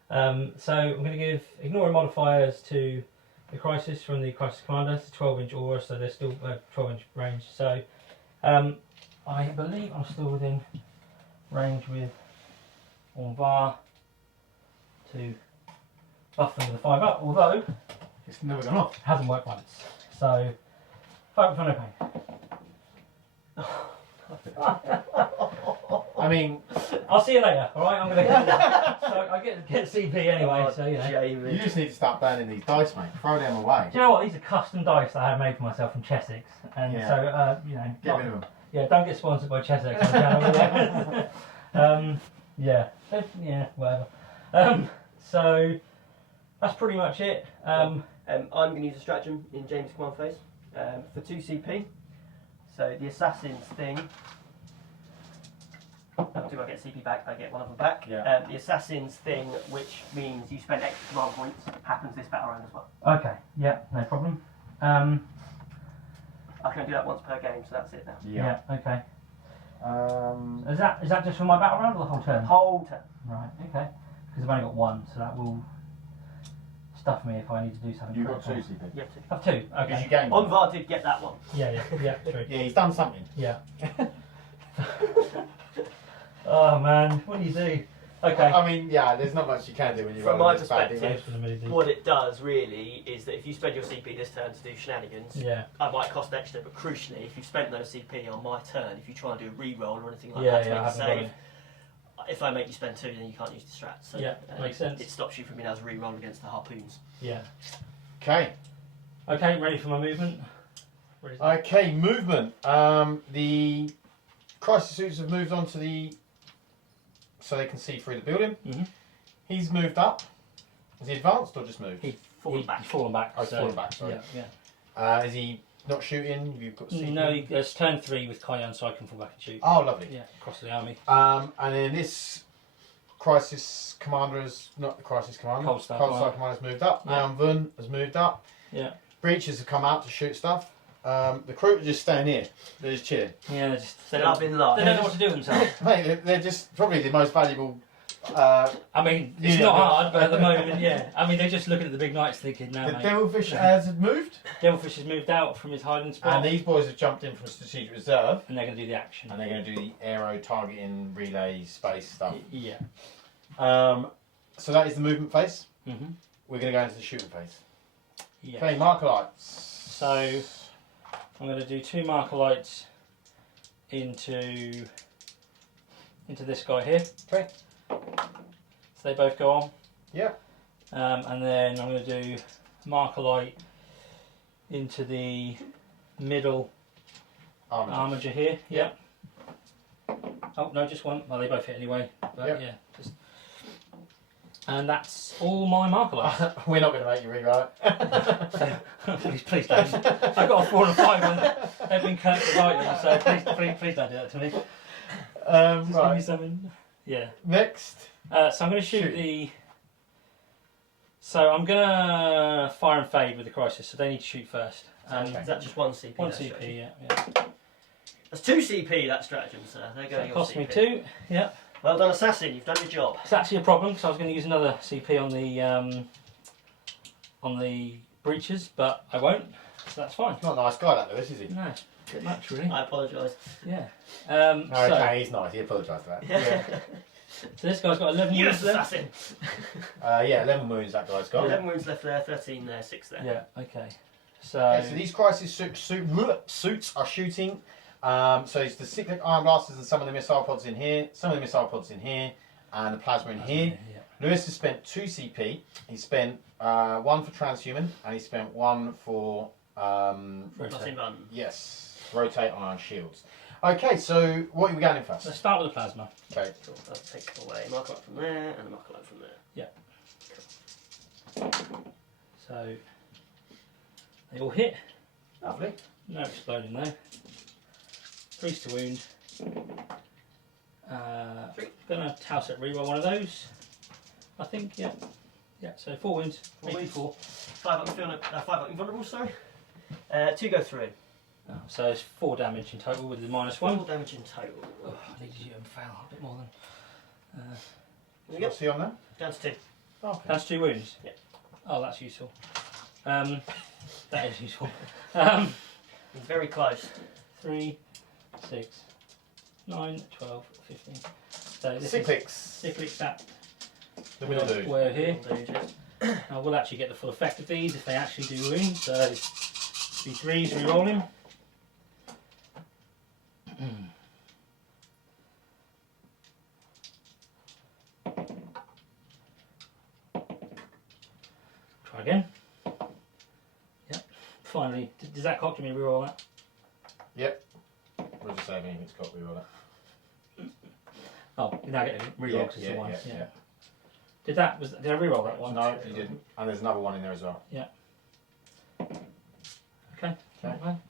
So I'm going to give ignoring modifiers to the Crisis from the Crisis Commander. It's a 12-inch aura, so they're still 12-inch range. So I believe I'm still within range with Orvar to buff them with a 5-up, although It's never gone off. it hasn't worked once. So 5-up for no pain. I mean, I'll see you later, alright? I'm going to so I get CP anyway, so you know. Jamie. you just need to start burning these dice, mate. Throw them away. Do you know what? These are custom dice that I have made for myself from Chessex. And Yeah. so, you know. Get rid of them. Yeah, don't get sponsored by Chessex on the channel. Yeah. Yeah, whatever. So, that's pretty much it. I'm going to use a stratagem in James' command phase for 2 CP. So the Assassin's thing. Do I get CP back? I get one of them back. Yeah. The Assassin's thing, which means you spend extra command points, happens this battle round as well. Okay, yeah, no problem. I can do that once per game, so that's it now. Yeah, okay. Um, Is that just for my battle round or the whole turn? Whole turn. Right, okay. Because I've only got 1, so that will stuff me if I need to do something. you've got 2 critical. CP. You have to. I've 2, Because okay. you gained one. Onvar did get that one. Yeah, true. Yeah, he's done something. Yeah. Oh man, what do you do? Okay. I mean, yeah, there's not much you can do when you're From rolling my this bad, perspective, what it does really is that if you spend your CP this turn to do shenanigans, Yeah. I might cost extra, but crucially, if you spent those CP on my turn, if you try and do a re-roll or anything like Yeah, that to yeah, I make a haven't got save, it. if I make you spend 2, then you can't use the strat. So Yeah, makes sense. It stops you from being able to re-roll against the harpoons. Yeah. Okay. Okay, ready for my movement? Ready. Okay, movement. The crisis suits have moved on to the... so they can see through the building. Mm-hmm. He's moved up. Has he advanced or just moved? He's fallen back. He's fallen back. Oh, he's fallen back, sorry. Yeah. Is he not shooting? You've got CP? No, it's turn 3 with Kayan, so I can fall back and shoot. Oh, lovely. Yeah, across the army. And then this crisis commander is not the crisis commander. Cold Star commander's moved up. Yeah. Now Vun has moved up. Yeah. Breaches have come out to shoot stuff. The crew are just staying here. They're just chilling. Yeah, they're just... They're loving life. They don't know what to do with themselves. Mate, they're just probably the most valuable I mean, it's not hard, but at the moment, yeah. I mean, they're just looking at the big knights thinking, no, The mate. Devilfish has moved. Devilfish has moved out from his hiding spot. And these boys have jumped in from Strategic Reserve. And they're going to do the action. And they're going to do the aero targeting, relay, space stuff. Yeah. So that is the movement phase. Mm-hmm. We're going to go into the shooting phase. Yeah. Okay, marker lights. So I'm going to do 2 marker lights into this guy here. Okay. So they both go on. Yeah. And then I'm going to do marker light into the middle Armiger here. Yeah. Oh no, just one. Well, they both hit anyway. But yeah, just. And that's all my marker lights. We're not going to make you rewrite it. please don't. I've got a 4 and a 5 on. They've been cut to write them, so please don't do that to me. Just give me something. Yeah. Next. So I'm going to shoot the. So I'm going to fire and fade with the crisis. So they need to shoot first. Is that just 1 CP? 1 CP, yeah. That's 2 CP, that stratagem, sir. There goes That your cost CP. me 2. Yeah. Well done, Assassin. You've done your job. It's actually a problem because I was going to use another CP on the breaches, but I won't. So that's fine. He's not a nice guy, that Lewis, is he? No, a bit much really. I apologise. Yeah. Okay, he's nice. He apologised for that. Yeah. So this guy's got 11 Yes, wounds left. Assassin. Yeah, 11 wounds that guy's got. 11 wounds left there, 13 there, 6 there. Yeah. Okay. Okay, so these crisis suits are shooting. So it's the cyclic iron blasters and some of the missile pods in here, some of the missile pods in here, and the plasma in here. Yeah. Lewis has spent 2 CP. He spent 1 for transhuman, and he spent 1 for Rotate. yes, rotate iron shields. Okay, so what are we going in first? Let's start with the plasma. Okay. Cool. I'll take away marker light from there and a marker light from there. Yeah. So they all hit. Lovely. No exploding though. 3 to wound. Gonna house it reroll one of those. I think, yeah. Yeah, so 4 wounds. 84. 5 up invulnerable, sorry. 2 go through. Oh, so it's 4 damage in total with the -1. 4 damage in total. Oh, I needed you to fail a bit more than. What's he on now? Down to 2. Okay. That's 2 wounds? Yeah. Oh, that's useful. That is useful. Very close. 3, 6, 9, 12, 15. So this Cyclics. Cyclics that The middle dude. we're here. Yeah. Now we'll actually get the full effect of these if they actually do wound. So D3s re-rolling. Try again. Yep. Finally, does that cock me re-roll that? Yep. We'll just say if anything's got reroll that. Oh, you now get a re-roll because it's a 1. Yeah. Did I re-roll that one? No, you didn't. And there's another one in there as well. Yeah. Okay. Fine.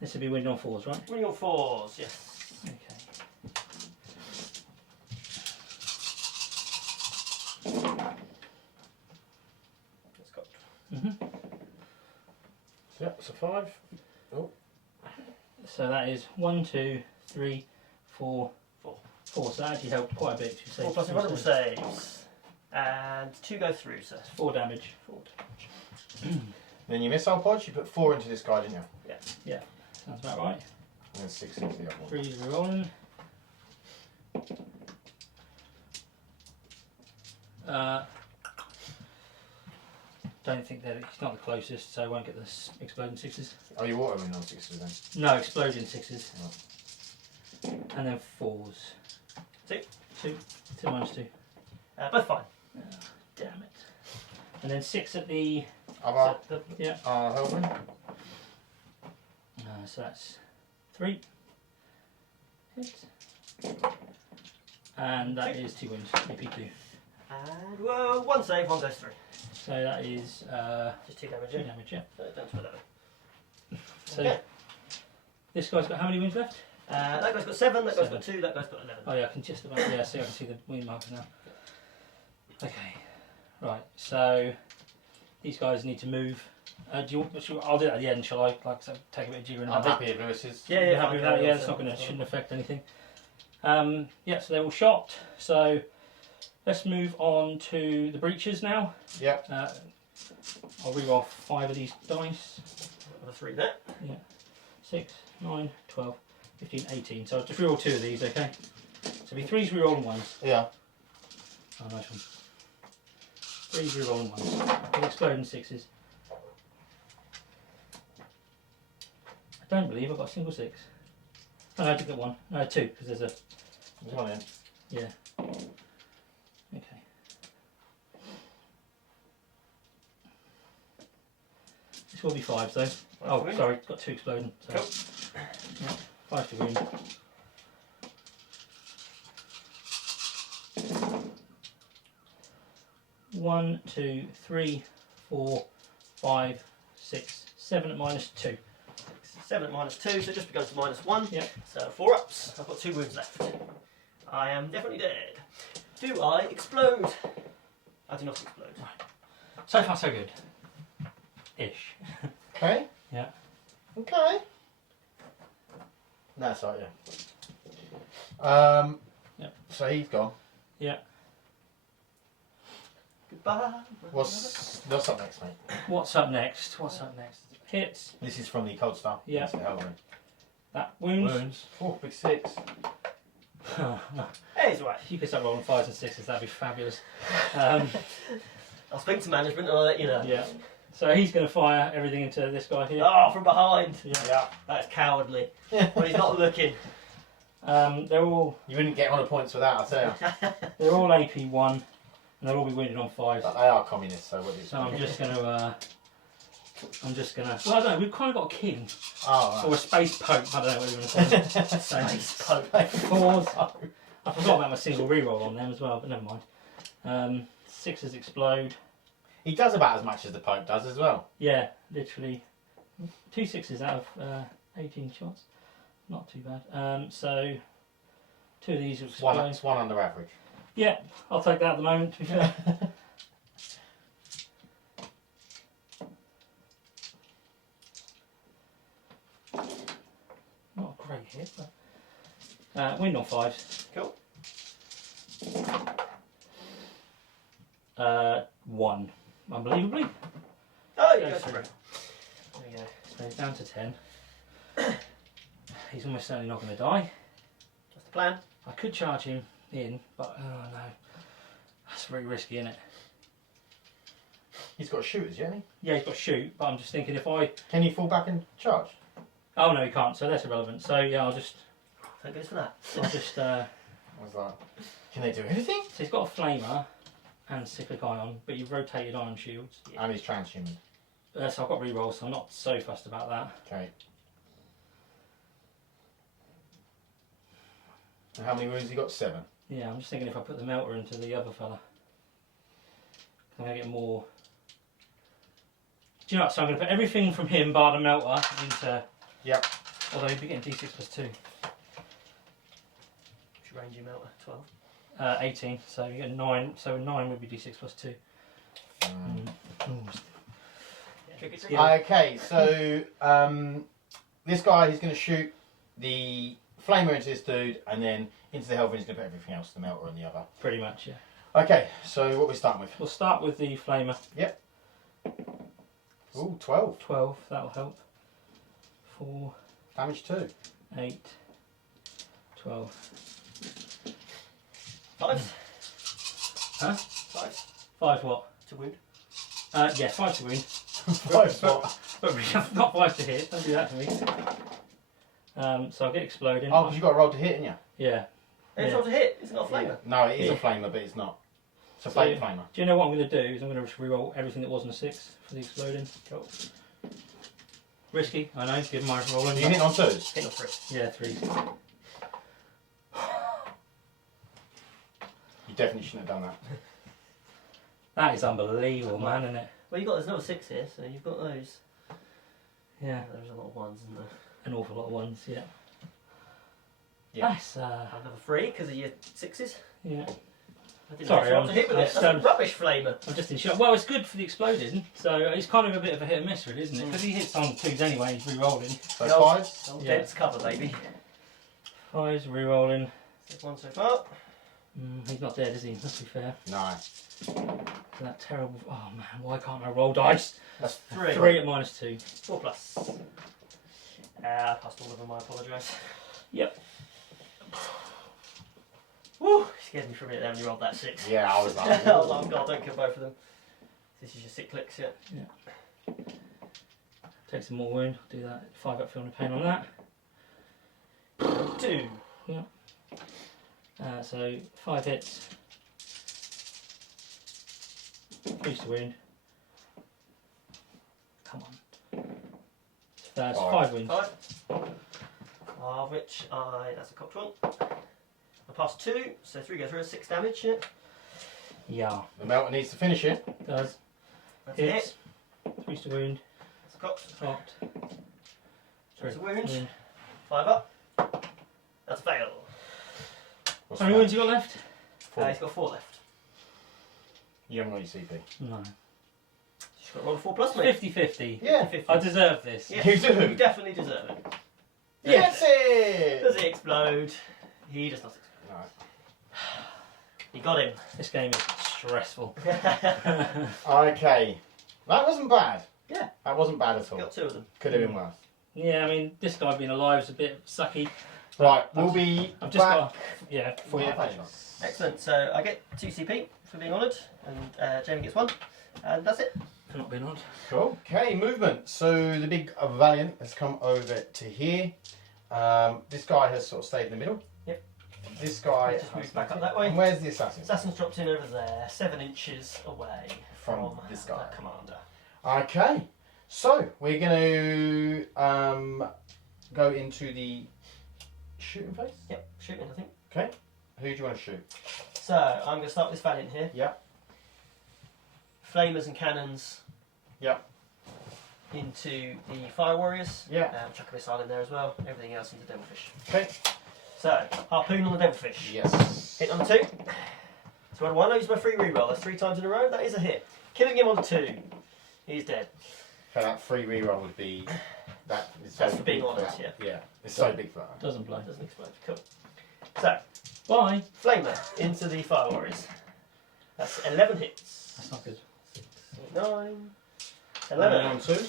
This will be winning on 4s, right? Winning on 4s, yes. Okay. It's got. So, yep, so 5. Oh. So that is 1, 2, 3, 4, 4. So that actually helped quite a bit. You 4 plus invulnerable saves. And 2 go through, so 4 damage. 4 damage. Then your missile pods, you put 4 into this guy, didn't you? Yeah. Sounds about right. And then 6 into the other one. 3's re-rolling. Don't think that he's not the closest, so I won't get the exploding 6s. Oh, you water in on 6s then? No, exploding 6s. And then 4s. 2. 2 minus 2. Both fine. Oh, damn it. And then 6 at the. Other Yeah. Helverin. So that's 3. Hit. And that is 2 wounds. AP2. And whoa, 1 save, 1 goes through. So that is Just 2 damage. 2 damage, yeah. So down to 11. So Okay. this guy's got how many wounds left? That guy's got 7, that guy's 7. got 2, that guy's got 11. Oh yeah, I can just about, yeah, see, I can see the wound markers now. Okay, right, so these guys need to move. Do you want, I'll do that at the end, shall I? Like, so take a bit of jigger and I'm have happy if Lewis is. Yeah, You're happy with that? Yeah, it's so- not going to, shouldn't affect anything. Yeah, so they're all shot. So let's move on to the breaches now. Yep. I'll reroll 5 of these dice. Another 3 there. Yeah. 6, 9, 12, 15, 18. So I'll just reroll 2 of these, okay? So it'll be 3s rerolling 1s. Yeah. Oh, nice one. 3s rerolling 1s. With exploding 6s. I don't believe I've got a single 6. Oh, no, I did get 1. No, 2, because there's a... There's one in. Yeah. Okay. This will be 5s though. Oh, sorry, it's got 2 exploding. So. Cool. Yeah, 5 to wound. One, 2, 3, 4, 5, 6, 7 at -2. 7 at -2, so it just goes to -1. Yep. So 4 ups. I've got 2 wounds left. I am definitely dead. Do I explode? I do not explode. So far, so good. Ish. Okay. Yeah. Okay. That's right, yeah. Yep. So he's gone. Yeah. Goodbye. What's up next, mate? What's up next? What's up next? Hits. This is from the Cold Star. Yeah. It's the Helverin. That wounds. Wounds. Oh, big 6. Hey, it's alright. If you could start rolling 5s and 6s, that'd be fabulous. I'll speak to management and I'll let you know. Yeah. So he's going to fire everything into this guy here. Oh, from behind. Yeah. That's cowardly. When he's not looking. They're all You wouldn't get on the points without, I tell you. they're all AP 1, and they'll all be wounded on 5s. But they are communists, so what do you So I'm just going to. Well, I don't know. We've kind of got a king Oh, or a space pope. I don't know what you want to call it. Space Pope. 4s. I forgot about my single reroll on them as well, but never mind. 6s explode. He does about as much as the Pope does as well. Yeah, literally 2 6s out of 18 shots. Not too bad. So 2 of these will explode. It's one under average. Yeah, I'll take that at the moment, to be fair. Not a great hit, but... wind on 5s. Cool. 1. Unbelievably. Oh, you Go go through. through. There we go. So he's down to 10. He's almost certainly not going to die. That's the plan. I could charge him in, but oh no. That's very risky, isn't it? He's got shooters, hasn't Yeah, he's got shoot, but I'm just thinking if I... he? Can he fall back and charge? Oh no, he can't, so that's irrelevant. So yeah, I'll just... That goes for that. What's that? Can they do anything? So he's got a flamer and cyclic ion, but you've rotated ion shields. And he's transhuman. So I've got rerolls, so I'm not so fussed about that. Okay. And how many wounds he got? 7. Yeah, I'm just thinking if I put the melter into the other fella, I'm going to get more... Do you know what? So I'm going to put everything from him, bar the melter, into... Yep. Although he'd be getting D6 +2. Which range you melter? 12. 18, so you get 9, so 9 would be D6 +2. Tricky, tricky. Yeah. Okay, so this guy, he's going to shoot the flamer into this dude, and then into the Helverin, he's going to put everything else, the melter and the other. Pretty much, yeah. Okay, so what are we starting with? We'll start with the flamer. Yep. Ooh, 12. 12, that'll help. 4, Damage 2. 8, 12. 5. Huh? 5. 5 what? To wound. Yeah, 5 to win. 5 what? But I've got 5 to hit, don't do that to me. So I'll get exploding. Oh, because you've got to roll to hit, haven't you? Yeah. It's not a hit. It's not a flamer. No, it is Yeah. a flamer, but it's not. It's a So- fake flamer. Do you know what I'm going to do? Is I'm going to re-roll everything that wasn't a 6 for the exploding. Cool. Risky, I know, given my rolling. You hit on 2s? Hit on 3. Yeah, 3. You definitely shouldn't have done that. That is unbelievable, man, isn't it? Well, there's another 6 here, so you've got those. Yeah, There's a lot of 1s, isn't there? an awful lot of 1s, yeah. Yeah. That's, Another 3 because of your 6s. yeah. I didn't Sorry, know I'm to hit with just- it. That's a rubbish flamer. I'm just in shock. Well, it's good for the exploding, so it's kind of a bit of a hit and miss, really, isn't it? Because he hits on 2s anyway, he's re-rolling. So No. 5? Oh, Yeah. dense cover, baby. 5s, re-rolling. So one so far. He's not dead, is he? Let's be fair. No. That terrible. Oh man, why can't I roll dice? That's 3. 3 at -2. 4 plus. I passed all of them, I apologise. Yep. Woo! Scared me for a minute there when you rolled that 6. Yeah, I was like, Oh my god, don't kill both of them. This is your 6 clicks, yeah. Take some more wound. Do that. 5 up feeling the pain on that. 2. Yeah. So 5 hits. Boost to wound. Come on. That's 5 wounds. 5. Of which that's a cocked one. I passed 2, so 3 go through, 6 damage, yeah. Yeah. the melter needs to finish it. Does. That's a hit. Hits. Boost to wound. That's a cocked. Cocked. That's a wound. 5 up. That's a fail. What's How many that? wounds you got left? 4. He's got 4 left. You haven't got your CP. No. Just got to roll a 4 plus, mate. 50-50. Yeah. 50. I deserve this. Yeah, You do. You definitely deserve it. Yes, it. Does he explode? He does not explode. No. You got him. This game is stressful. Okay, that wasn't bad. Yeah. That wasn't bad at all. Got 2 of them. Could have been worse. Yeah, I mean, this guy being alive is a bit sucky. Right, we'll be I've just back. got. Yeah, for you. Excellent. So I get 2 CP for being honoured, and Jamie gets 1, and that's it. For not being on. Cool. Okay, movement. So the big Valiant has come over to here. This guy has sort of stayed in the middle. Yep. This guy Just moves back up that way. And where's the assassin? Assassin's dropped in over there, 7 inches away From this guy. the commander. Okay, so we're going to go into the shooting phase. Yep, shooting, I think. Okay. Who do you want to shoot? So I'm going to start with this Valiant here. Yep. Flamers and cannons. Yep. Into the Fire Warriors. Yeah. Chuck a missile in there as well. Everything else into Devilfish. Okay. So, harpoon on the Devilfish. Yes. Hit on the 2. So on 1, I use my free reroll. That's 3 times in a row. That is a hit. Killing him on 2. He's dead. So that free reroll would be that. Is That's so for being big for honest, that. Yeah. It's so big for that. Doesn't play. Doesn't explode. Cool. So, Bye. Flamer into the Fire Warriors. That's 11 hits. That's not good. 9. Winning 11. on 2.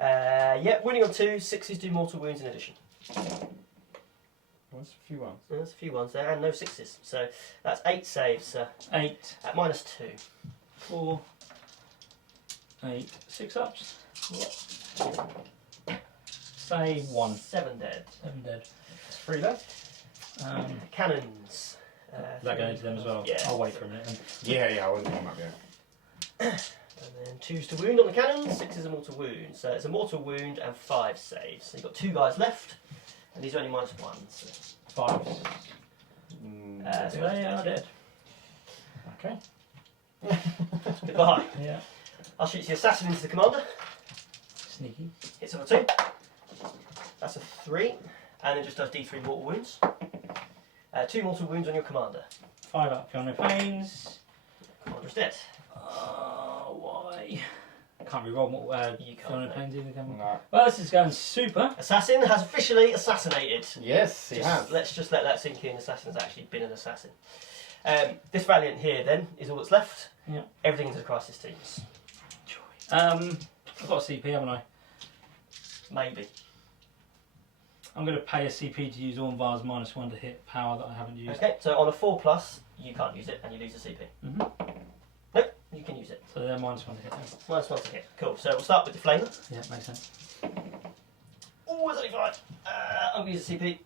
Yeah, winning on 2. 6s do mortal wounds in addition. That's a few ones. There's a few ones there, and no 6s. So that's 8 saves, sir. 8, At -2. 4, 8, 6 ups. Yep. Say 1. 7 dead. 7 dead. It's 3 left. Cannons. Is that going into them as well? Yeah. I'll wait for a minute. Then. Yeah, I wouldn't come up here. And then 2s to wound on the cannons, 6 is a mortal wound. So it's a mortal wound and 5 saves. So you've got 2 guys left, and these are only -1s. So. 5. So They are dead. Okay. Goodbye. Yeah. I'll shoot the assassin into the commander. Sneaky. Hits on a 2. That's a 3. And it just does D3 mortal wounds. 2 mortal wounds on your commander. 5 up. Feel no pains. Commander's dead. Why? Can't re-roll more. You can't, Feel no no. pains either, can we? No. Well, this is going super. Assassin has officially assassinated. Yes, he has. Let's just let that sink in. Assassin's actually been an assassin. This Valiant here then is all that's left. Yeah. Everything into the crisis teams. I've got a CP, haven't I? Maybe. I'm going to pay a CP to use Ornvar's -1 to hit power that I haven't used. Okay, so on a 4+, you can't use it and you lose a CP. Nope, you can use it. So they're -1 to hit them. -1 to hit. Cool, so we'll start with the Flamer. Yeah, makes sense. Oh, it's only 5. I'm going to use a CP.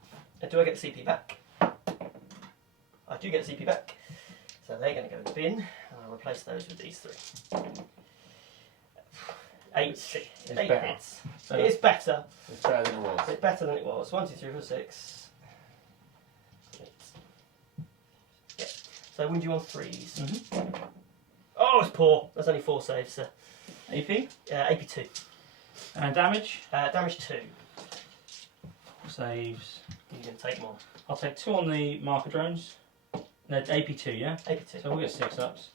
Do I get the CP back? I do get the CP back. So they're going to go in the bin. And I'll replace those with these 3. 8 better. hits. It's better. It's better than it was. It's better than it was. 1, 2, 3, 4, 6. 8. Yeah. So I wound you on 3s. Oh, it's poor. That's only 4 saves, sir. AP. AP 2. And damage. Damage 2. Saves. You're going to take them on. I'll take 2 on the marker drones. No, AP 2, yeah? AP 2. So we'll get 6 ups.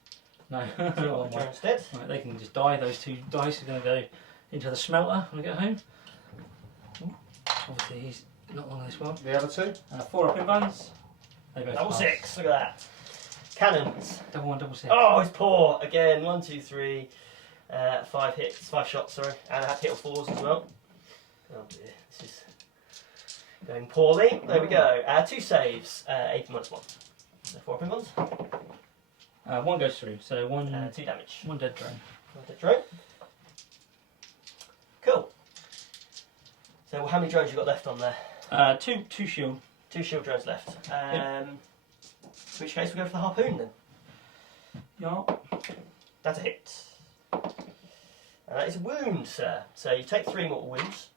No. Oh, drone's dead. Right, they can just die. Those 2 dice are going to go into the smelter when I get home. Ooh. Obviously, he's not long this one. The other 2? 4 up in buns. They both Double pass. 6, look at that. Cannons. Double 1, double 6. Oh, it's poor. Again, 1, 2, 3. 5 hits, 5 shots, sorry. And I had to hit on 4s as well. Oh dear, this is going poorly. There we go. 2 saves, 8 minus 1. So 4 up in ones. 1 goes through, so 1, 2 damage. 1 dead drone. 1 dead drone. Cool. So how many drones you got left on there? 2 shield. 2 shield drones left. Yep. In which case we go for the harpoon then. Yeah. That's a hit. And that is a wound, sir. So you take 3 mortal wounds.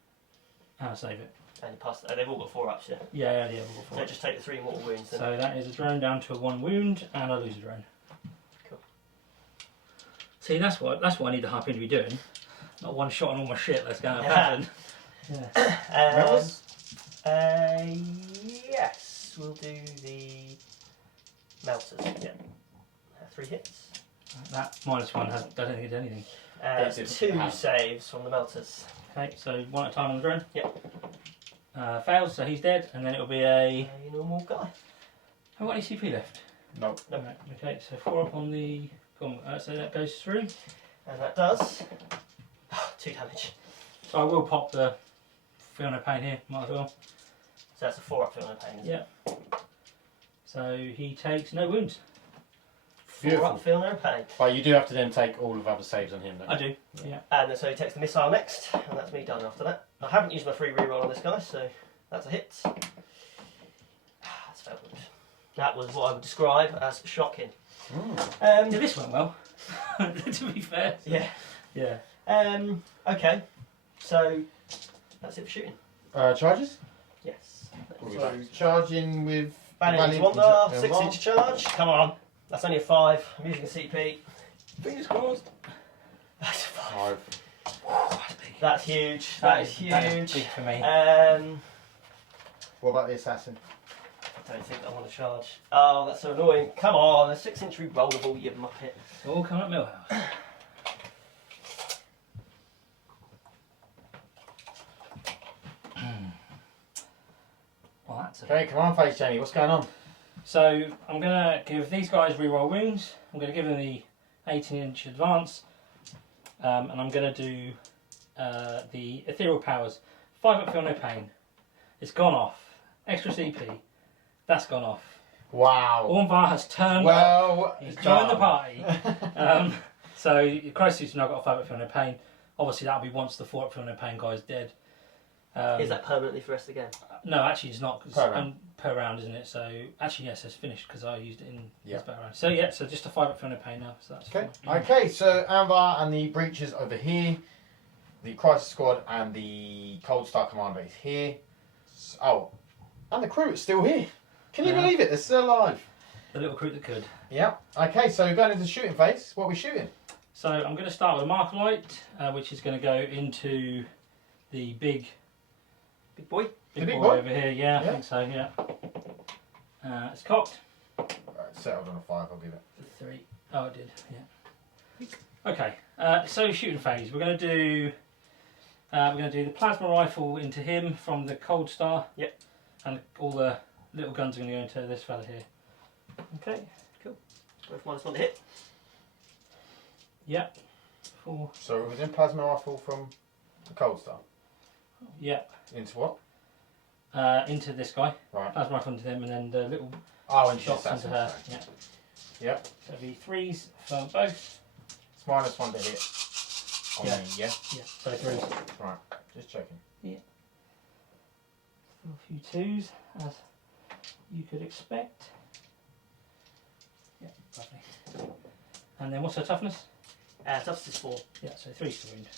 I'll save it. And you pass. They've all got 4 ups, yeah. Yeah, we'll go So for it. just take the 3 mortal wounds then. So that is a drone down to a 1 wound, and I lose a drone. Cool. See, that's what I need the harpoon to be doing. Not 1 shot on all my shit. Let's go and Yeah. happen. Yeah. Rebels? Yes, we'll do the melters. Yeah. 3 hits. That -1 doesn't hit anything. It's a 2 half. saves from the melters. Okay, so 1 at a time on the drone. Yep. Fails, so he's dead, and then it'll be a. A normal guy. Have I got any CP left? Nope. Nope. Right, okay, so 4 up on the. So that goes through. And that does 2 damage. So I will pop the Feel No Pain here, might as well. So that's a 4 up feel no pain, isn't Yeah. So he takes no wounds. 4 Beautiful. up feel no pain. But you do have to then take all of other saves on him, don't I you? do, yeah. And so he takes the missile next, and that's me done after that. I haven't used my free reroll on this guy, so that's a hit. That's failed. That was what I would describe as shocking. Yeah, this went well, to be fair. Yeah. Yeah. Okay. So that's it for shooting. Charges? Yes. So charging with Valiant Valiant Wonder, and 6-inch charge. Come on. That's only a 5. I'm using a CP. Fingers crossed. That's a 5. 5. That's huge. That is That is huge. big for me. What about the assassin? I don't think I want to charge. Oh, that's so annoying. Come on, a 6-inch rerollable, you muppet. It's all coming up Millhouse. Well, that's a... Okay, come on, face Jamie. What's going on? So I'm going to give these guys reroll wounds. I'm going to give them the 18-inch advance, and I'm going to do the ethereal powers. 5 up, feel no pain. It's gone off. Extra CP. That's gone off. Wow. Ormvar has turned up. Well, He's joined the party. So Crisis now got a 5 up, feel no pain. Obviously that'll be once the 4 up, feel no pain guy's dead. Is that permanently for rest again? No, actually it's not. 'Cause Per round. per round, isn't it? So actually yes, it's finished because I used it in Yeah. this battle round. So yeah, so just a 5 up, feel no pain now. So that's Okay. fine. Okay, so Anvar and the breaches over here. The Crisis Squad and the Cold Star Commander is here. Oh, and the crew is still here. Can you Yeah. believe it? They're still alive. The little crew that could. Yeah. Okay, so going into the shooting phase. What are we shooting? So I'm going to start with a Mark Light, which is going to go into the big Big boy. The big boy boy? over here. Yeah, Yeah. I think so. Yeah. It's cocked. Right, settled on a 5. I'll give it. 3. Oh, it did. Yeah. Okay. So shooting phase. We're going to do. The plasma rifle into him from the Cold Star. Yep. And all the little guns are going to go into this fella here. Okay. Both -1 to hit. Yep. 4. So it was in plasma rifle from the Cold Star. Yep. Into what? Into this guy. Right. Plasma rifle into them, and then the little Oh, into shots the into assassin. her. sorry. Yeah. Yep. So it'll be 3s for both. It's -1 to hit. On Yeah. me, yeah? Yeah. So 3s. Right. Just checking. A few 2s, as you could expect. Yeah, lovely. And then what's her toughness? Toughness is 4. Yeah, so 3s to wound.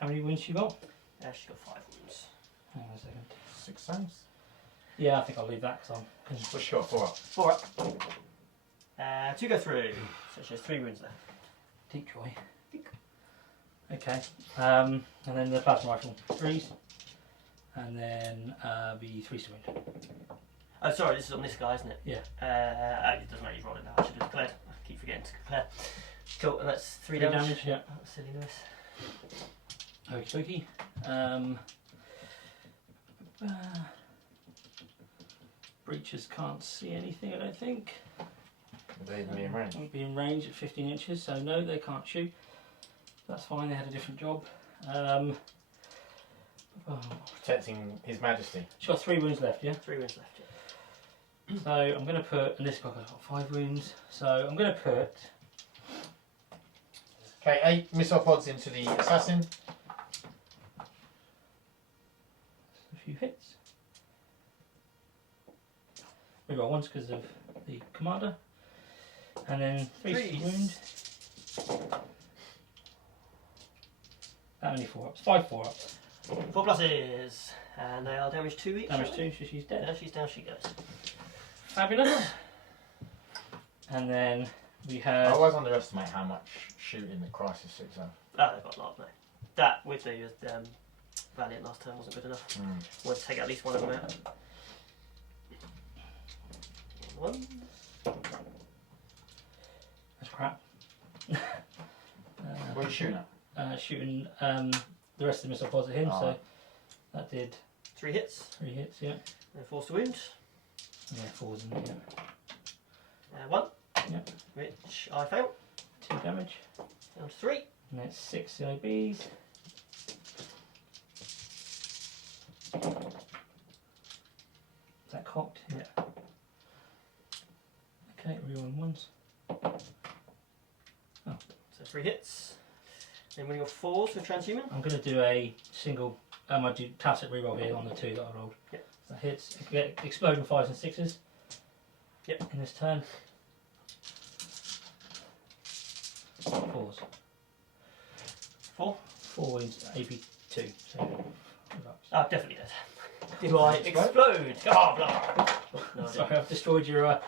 How many wounds you got? She's got 5 wounds. Hang on a second. 6 saves. Yeah, I think I'll leave that because What's she got? 4 up. 4 up. 2 go through. So she has 3 wounds left. deep joy. Okay, and then the plasma rifle, 3s, and then the 3s to wound. Oh, sorry, this is on this guy, isn't it? Yeah. It doesn't matter, you've rolled it now. I should have declared. I keep forgetting to compare. Cool, and that's 3 3 damage. damage, yeah. Oh, silly noise. Okie dokie. Breachers can't see anything, I don't think. Would they even be in range? Won't be in range at 15 inches, so no, they can't shoot. That's fine, they had a different job. Protecting His Majesty. She's got 3 wounds left, yeah? 3 wounds left. Yeah. So I'm going to put, and this guy's got 5 wounds, so I'm going to put... Okay, 8 missile pods into the assassin. a few hits. We got once because of the commander. And then 3 wound. How many 4-ups? 5 4-ups. 4 pluses. And they are damage 2 each. Damage 2, so she's dead. Now she's down, she goes. Fabulous. And then we have... I always underestimate how much shooting the crisis suits have. Oh, they've got a lot, no. That with the Valiant last turn wasn't good enough. Wanted to take at least one of them out. One. That's crap. What are you shooting at? Shooting the rest of the missile pods at him, so that did 3 hits. 3 hits, yeah. And force to wound. Yeah, 4s in it, yeah. 1. Yep. Which I fail. 2 damage. Down to 3. And that's 6 CIBs. Is that cocked? Yeah. Okay, reroll ones. So 3 hits. Then winning of 4s for transhuman. I'm going to do a single. I do tacit reroll here on the 2 that I rolled. Yep. So that hits. I get exploding 5s and 6s. Yep. In this turn. 4s. 4. 4 wins AP2. So. Ah, definitely dead. Do I explode? Oh, blah. No, Sorry, I've destroyed your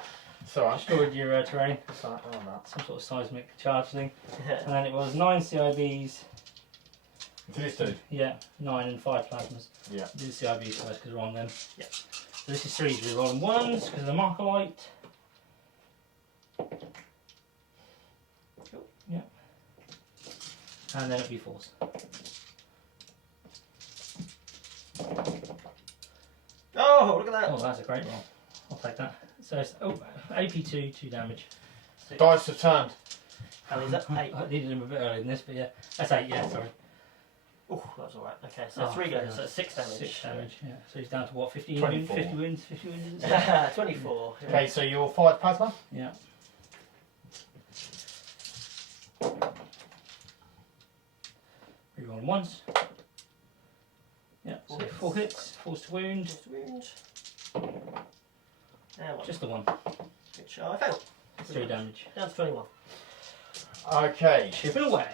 It's alright. destroyed your terrain. It's alright, I don't know. Some sort of seismic charge thing. And then it was 9 CIBs. To this dude? Yeah, 9 and 5 plasmas. Yeah. Do the CIBs first because we're on them. Yeah. So this is 3s rerolling 1s because of the marker light. Cool. Yeah. And then it'll be 4s. Oh, look at that. Oh, that's a great roll. I'll take that. So it's AP2, 2 damage. Dice have turned. How is that? 8. I needed him a bit earlier than this, but yeah. That's 8, yeah, sorry. Oh, that was alright. Okay, so 3 goes, so 6 damage. 6 damage, yeah. So he's down to what, 50 24. 50 wins? 50 wins, isn't it? 24. Yeah. Okay, so you're 5 plasma. Yeah. Reroll once. Yeah, so 4 hits, 4s to wound. Just wound. And 1. Just the 1. Which I fail. 3 damage. Down to 21. Okay. Chipping away.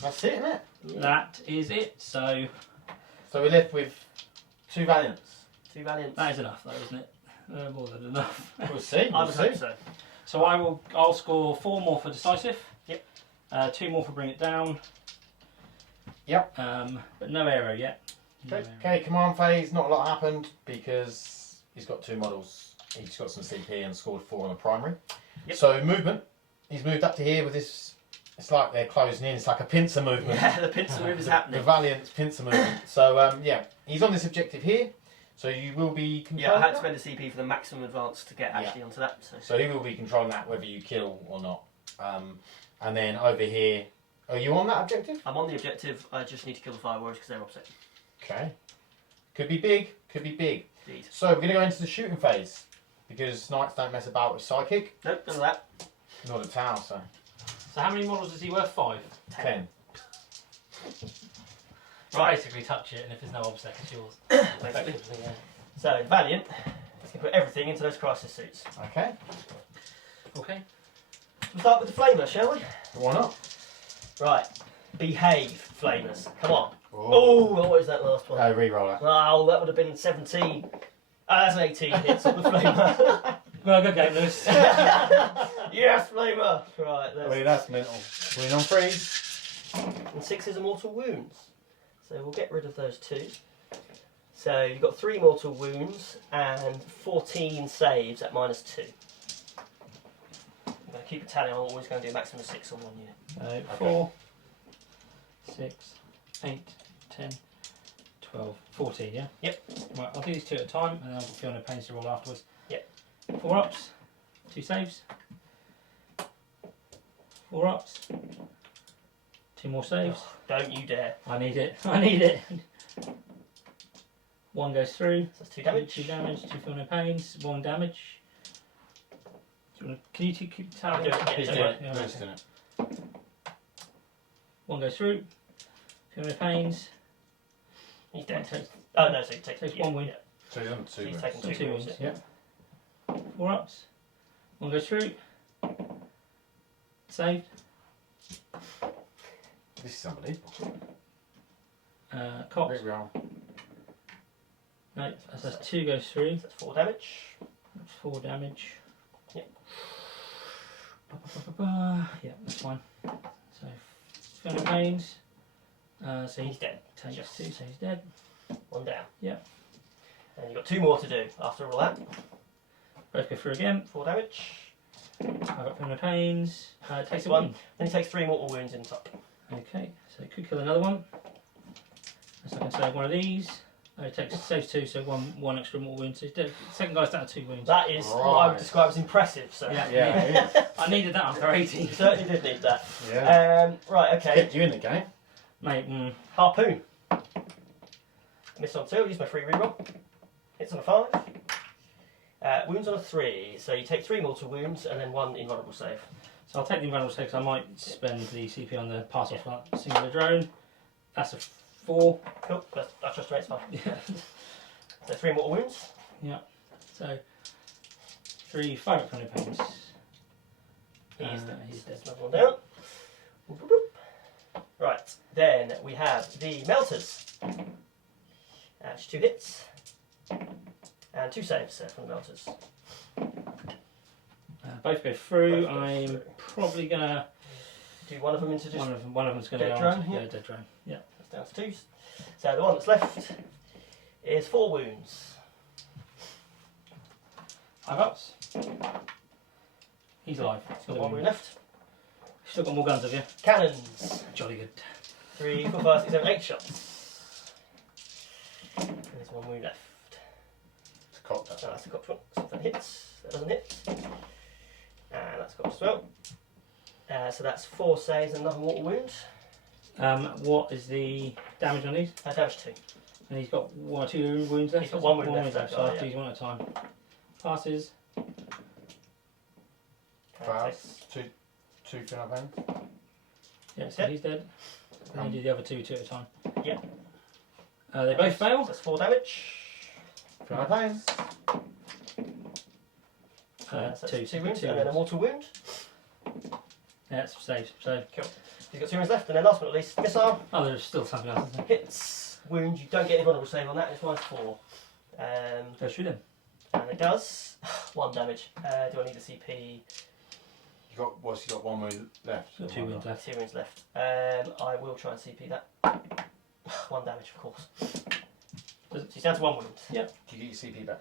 That's it, isn't it? That is it. So So we're left with 2 Valiants. 2 Valiants. that is enough, though, isn't it? More than enough. We'll see. I We'll would see. hope so. So I'll score 4 more for decisive. Yep. 2 more for bring it down. Yep. But no arrow yet. No Okay. arrow. Okay, command phase, not a lot happened because he's got 2 models. He's got some CP and scored 4 on the primary. Yep. So movement, he's moved up to here with this. It's like they're closing in. It's like a pincer movement. Yeah, the pincer move is The happening. Valiant's pincer movement. So yeah, he's on this objective here. So you will be controlling Yeah, I had to that. spend a CP for the maximum advance to get actually onto that. So he will be controlling that whether you kill or not. And then over here, are you on that objective? I'm on the objective. I just need to kill the fire warriors because they're opposite. Okay. Could be big. Could be big. Indeed. So we're going to go into the shooting phase because knights don't mess about with psychic. Nope, none of that. Not a tau, so So how many models is he worth? 5. 10. Right. Basically touch it, and if there's no obstacle, it's yours. Basically. Effectively, yeah. So, Valiant is going to put everything into those crisis suits. Okay. Okay. We'll start with the flamer, shall we? Why not? Right. Behave, flamers. Come on. Oh, what is that last one? Oh, re-roll that. Oh, that would have been 17. That's an 18 hits on the flamer. Well, good game, Lewis. Yes, flamer. Right, I mean, there's that's mental. Win on 3s. and 6 is a mortal wounds. So we'll get rid of those 2. So you've got 3 mortal wounds and 14 saves at -2. I'm going to keep a tally. I'm always going to do a maximum of 6 on 1 unit. 4, 6, 8, 10, 12, 14, yeah? Yep. Right, I'll do these 2 at a time and then I'll feel no pains to roll afterwards. Yep. 4 ups, 2 saves. 4 ups, 2 more saves. Oh, don't you dare. I need it, I need it. 1 goes through. So that's 2 damage. 2 damage, 2 feel no pains, 1 damage. Can you keep the tower? I'll do it, yeah, Please do do it. it. Yeah, Boost okay. in it. 1 goes through. Feel no pains. He's dead. Takes, Oh no, so he takes Takes 1 wound. Yeah. So he's on 2 He's wounds. taking 2 2 wounds. wounds. Yeah. 4 ups. 1 goes through. Saved. This is unbelievable. Cox. Here we are. No, so that's 2 goes through. So that's 4 damage. That's 4 damage. Yep. Yeah, that's fine. So, feel no pains. So He's dead. takes Just 2, so he's dead. 1 down. Yeah. And you've got 2 more to do after all that. Both go through again. 4 damage. I've got feel no pains. Takes Takes a 1. 1. Then he takes 3 mortal wounds in top. Okay, so it could kill another one. So I can save one of these. It saves 2, so one extra mortal wound. So he's dead. Second guy's down to 2 wounds. That is what I would describe as impressive. So Yeah. Yeah, it is. I needed that after 18. you certainly did need that. Yeah. Right, okay. Kept you in the game. Mate, Harpoon. Missed on 2. Use my free reroll. Hits on a 5. Wounds on a 3. So you take 3 mortal wounds and then 1 invulnerable save. so I'll take the invulnerable save because I might spend the CP on the pass off singular drone. That's a 4. Cool. That's just right. It's fine. Yeah. So 3 mortal wounds. So 3, 5 feel no pains. He's dead. He's dead. Another one down. Boop, boop, boop. Right. Then we have the melters. That's 2 hits. And 2 saves from the melters. Both go through. Both go I'm through. probably gonna. Do one of them into just One of them's gonna dead go drone, on. yeah. Yeah, dead drone. Yeah. that's down to 2s. So the one that's left is 4 wounds. 5 ups. He's alive. He's got 1 wound left. Still got more guns, have you? Cannons. Jolly good. 3, 4, 5, 6, 7, 8 shots. And there's 1 wound left. It's cocked So up. that's the cocked one. So if that hits, that doesn't hit. And that's cocked as well. So that's 4 saves and another mortal wound. What is the damage on these? Damage 2. And he's got 1 or 2 wounds left. He's got 1 wound left, that So guy, I'll have to yeah. use 1 at a time. Passes. Fouls. Two feel no pains. Yeah, He's so dead. he's dead. And then do the other 2 at a time. Yeah. They both fail. That's 4 damage. Feel no pains. So that's 2 2 wounds, 2 and then a wounds. mortal wound. Yeah, it's saved. So, He's got 2 wounds left, and then last but not least, missile. oh, there's still something else, isn't there? Hits, wounds, you don't get any vulnerable save on that, it's -4. Go shoot him. And it does 1 damage. Do I need a CP? You got what's he got 1 wound left? He's got 2 wounds left. 2 wounds left. I will try and CP that. 1 damage, of course. So he's down to 1 wound. Do you get your CP back?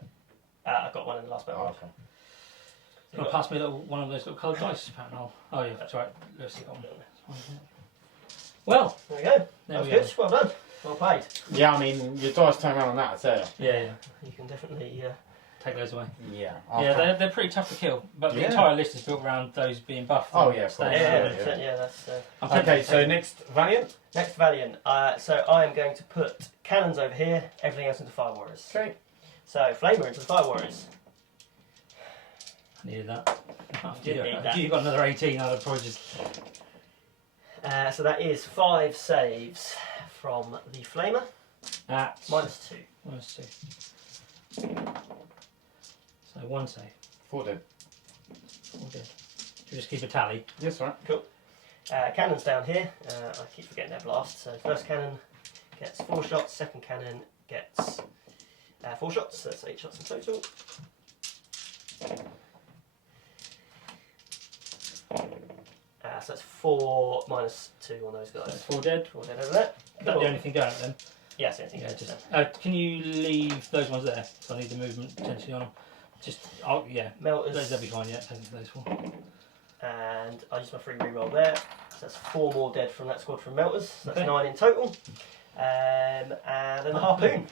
I got 1 in the last battle. Oh, round. okay. You want to pass me a little, one of those little coloured dice, Pat? Oh, yeah, that's right. Let's see. Well, There we go. there That was we go. good. Well done. Well played. Yeah, I mean your dice turn around on that, I tell you. Yeah, yeah. You can definitely. Take those away. Yeah. Yeah, they're pretty tough to kill, but the Yeah. entire list is built around those being buffed. Oh, and yeah, of staying course. Yeah, around. Yeah. yeah, that's. I'm tempted Okay, to so take- next Valiant. Next Valiant. So I am going to put cannons over here, everything else into Fire Warriors. Okay. So Flamer into the Fire Warriors. I needed that. Didn't need that. If you got another 18, I'd have probably just. So that is 5 saves from the Flamer. At -2. Let's see. So 1 save. 4 dead. 4 dead. Should we just keep a tally? Yes, right. Cannons down here. I keep forgetting their blast. So first cannon gets 4 shots. Second cannon gets 4 shots. So that's 8 shots in total. So that's 4 -2 on those So guys. that's 4 dead. 4 dead over there. Is that the only thing going at them? Yes, anything. Yeah, goes, just. so. Can you leave those ones there? So I need the movement potentially on them. Just. Oh, yeah. Melters. They'll be fine, yeah. Take those 4. And I use my free reroll there. So that's 4 more dead from that squad from Melters. So that's Okay. 9 in total. And then the harpoon.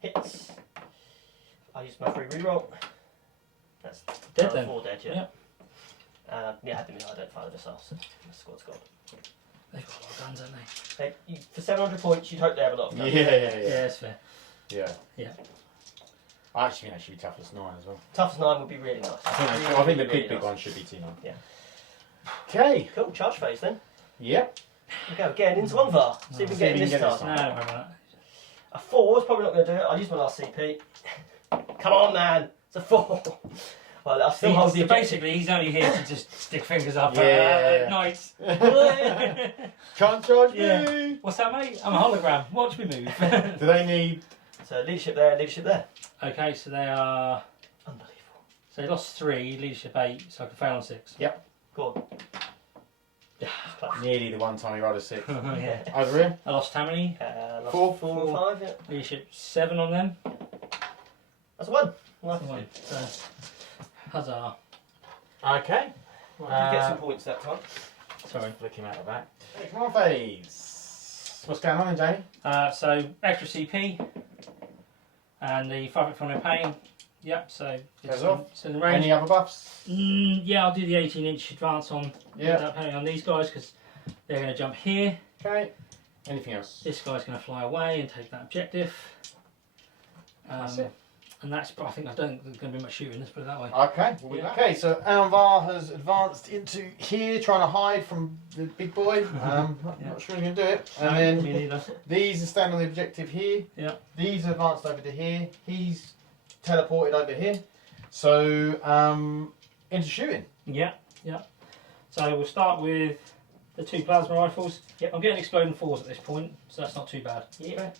Hits. I use my free reroll. That's Dead then. 4 dead, yeah. Yeah. Yeah, I didn't identify the missile, so the squad's gone. They've got a lot of guns, haven't they? For 700 points, you'd hope they have a lot of guns. Yeah, that's fair. Yeah. Yeah. I actually think that should be toughness 9 as well. Toughness 9 would be really nice. I think the big one should be T9. Yeah. Okay. Cool, charge phase then. Yep. We go again into 1 VAR. See if we can get in this time. No, don't worry about that. A 4 is probably not going to do it. I'll use my last CP. Come on, man. It's a 4. Well, I'll still hold the objective. Basically, he's only here to just stick fingers up Yeah. at night. Can't charge Yeah. me. What's that, mate? I'm a hologram. Watch me move. Do they need? So leadership there, leadership there. Okay, so they are. Unbelievable. So they lost 3, leadership 8, so I can fail on 6. Yep. Go on. Nearly the one time he rolled a 6. Yeah. Over here. I lost how many? 4 or 5, yeah. Leadership 7 on them. That's a 1. That's the one. So, huzzah. Okay. Right, you get some points that time. Sorry. Flick him out the back. Hey, come on, phase. What's going on, Jamie? So extra CP and the 5 from no pain. Yep. So Goes off. So the range. Any other buffs? Yeah, I'll do the 18-inch advance on. Yeah. Without paying on these guys because they're going to jump here. Okay. Anything else? This guy's going to fly away and take that objective. That's it. And that's. I think I don't think there's going to be much shooting. Let's put it that way. Okay. Yeah. Okay. So Anvar has advanced into here, trying to hide from the big boy. Not sure he can do it. And No, then me neither. these are standing on the objective here. Yeah. These are advanced over to here. He's teleported over here. So into shooting. Yeah. Yeah. So we'll start with the 2 plasma rifles. Yep. I'm getting exploding 4s at this point, so that's not too bad. Yeah.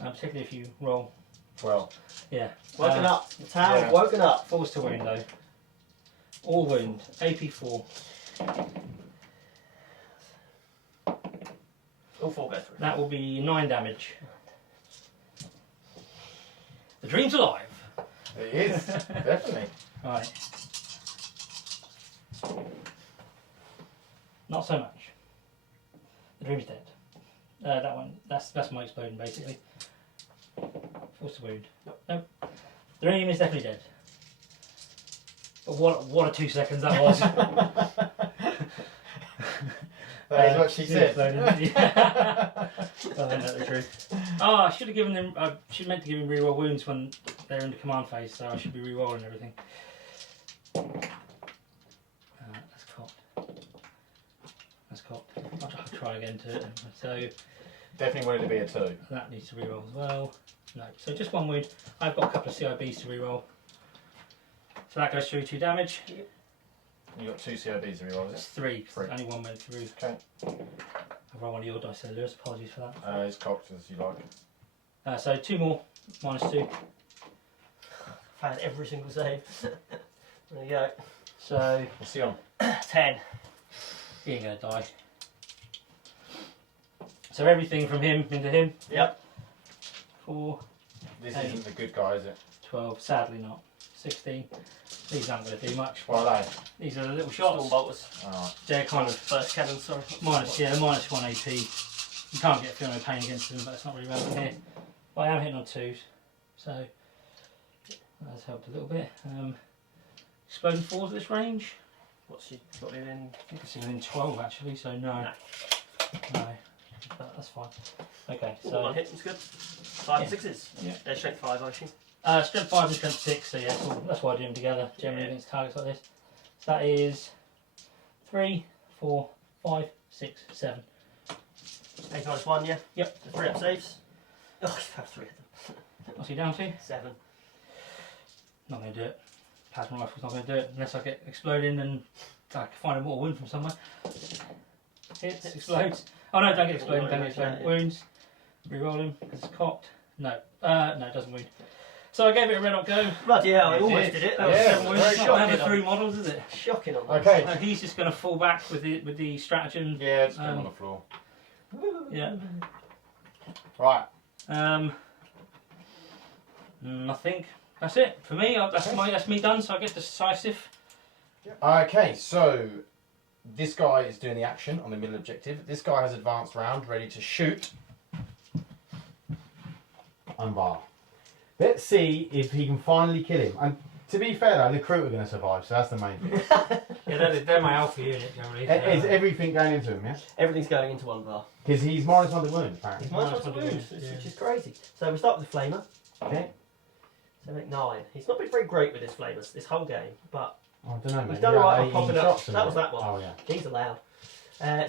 Particularly if you roll. 12. Yeah. Woken up. The town Yeah. woken up. 4s to wound though. All wound. AP 4. All 4 go through. That will be 9 damage. The dream's alive. It is definitely. Right. Not so much. The dream's dead. That one. That's my exploding basically. Force to wound. Nope. The dream is definitely dead. But what a 2 seconds that was. That is what she said. Yeah. I think that's the truth. Oh, I should have given them. I should meant to give them reroll wounds when they're in the command phase, so I should be rerolling everything. That's cocked. That's cocked. I'll try again to. So Definitely wanted to be a 2. that needs to reroll as well. No, so just 1 wound. I've got a couple of CIBs to reroll. So that goes through 2 damage. You got 2 COBs to reroll, is It's it? 3. 3. Only 1 went through. Okay. I've rolled one of your dice there, Lewis. Apologies for that. It's cocked as you like. So 2 more, -2. Found every single save. There you go. So What's he on? 10. he ain't gonna die. So everything from him into him. Yep. 4, This Hey. isn't the good guy, is it? 12, sadly not. 16. These aren't going to do much. What are they? These are the little Storm shots. bolters. Oh, They're kind of First cannon, sorry. minus -1 AP. You can't get feeling pain against them, but it's not really relevant here. But I am hitting on 2s, so that's helped a little bit. Exploding 4s at this range. What's she got in? I think it's within 12 actually, so no. But that's fine. Okay, So so 1 hit was good. 5 and 6s. Yeah. They're strength 5, I assume. strength 5 and strength 6, so yeah, that's why I do them together generally against targets like this. So that is 3, 4, 5, 6, 7. 8 minus 1, yeah? Yep. So 3 up saves. Oh, you have 3 of them. What's he down to? 7. Not going to do it. Plasma rifle's not going to do it unless I get exploding and I can find a mortal wound from somewhere. Hits, explodes. Oh no, don't get exploding, don't get exploding. Wounds. Reroll him because it's cocked. No, no, it doesn't wound. So I gave it a red hot go. Bloody hell, I You almost did. did it. That Yeah, was 7 wounds. very It's not Shocking over 3 models, is it? Shocking on that. okay. So he's just going to fall back with the stratagem. Yeah, just put him on the floor. Yeah. Right. I think that's it for me. That's me done. So I get decisive. Okay, so this guy is doing the action on the middle objective. This guy has advanced round, ready to shoot. Unbar. Let's see if he can finally kill him. And to be fair though, the crew are going to survive, so that's the main thing. Yeah, they're my alpha unit generally. Is everything going into him, yeah? Everything's going into one bar. Because he's -1 to wound, apparently. He's minus one to wounds, which is crazy. So we start with the flamer. Okay. So make 9. He's not been very great with his flamers this whole game, but I don't know, mate. he's done alright on popping up. That was that one. Oh, yeah. He's allowed.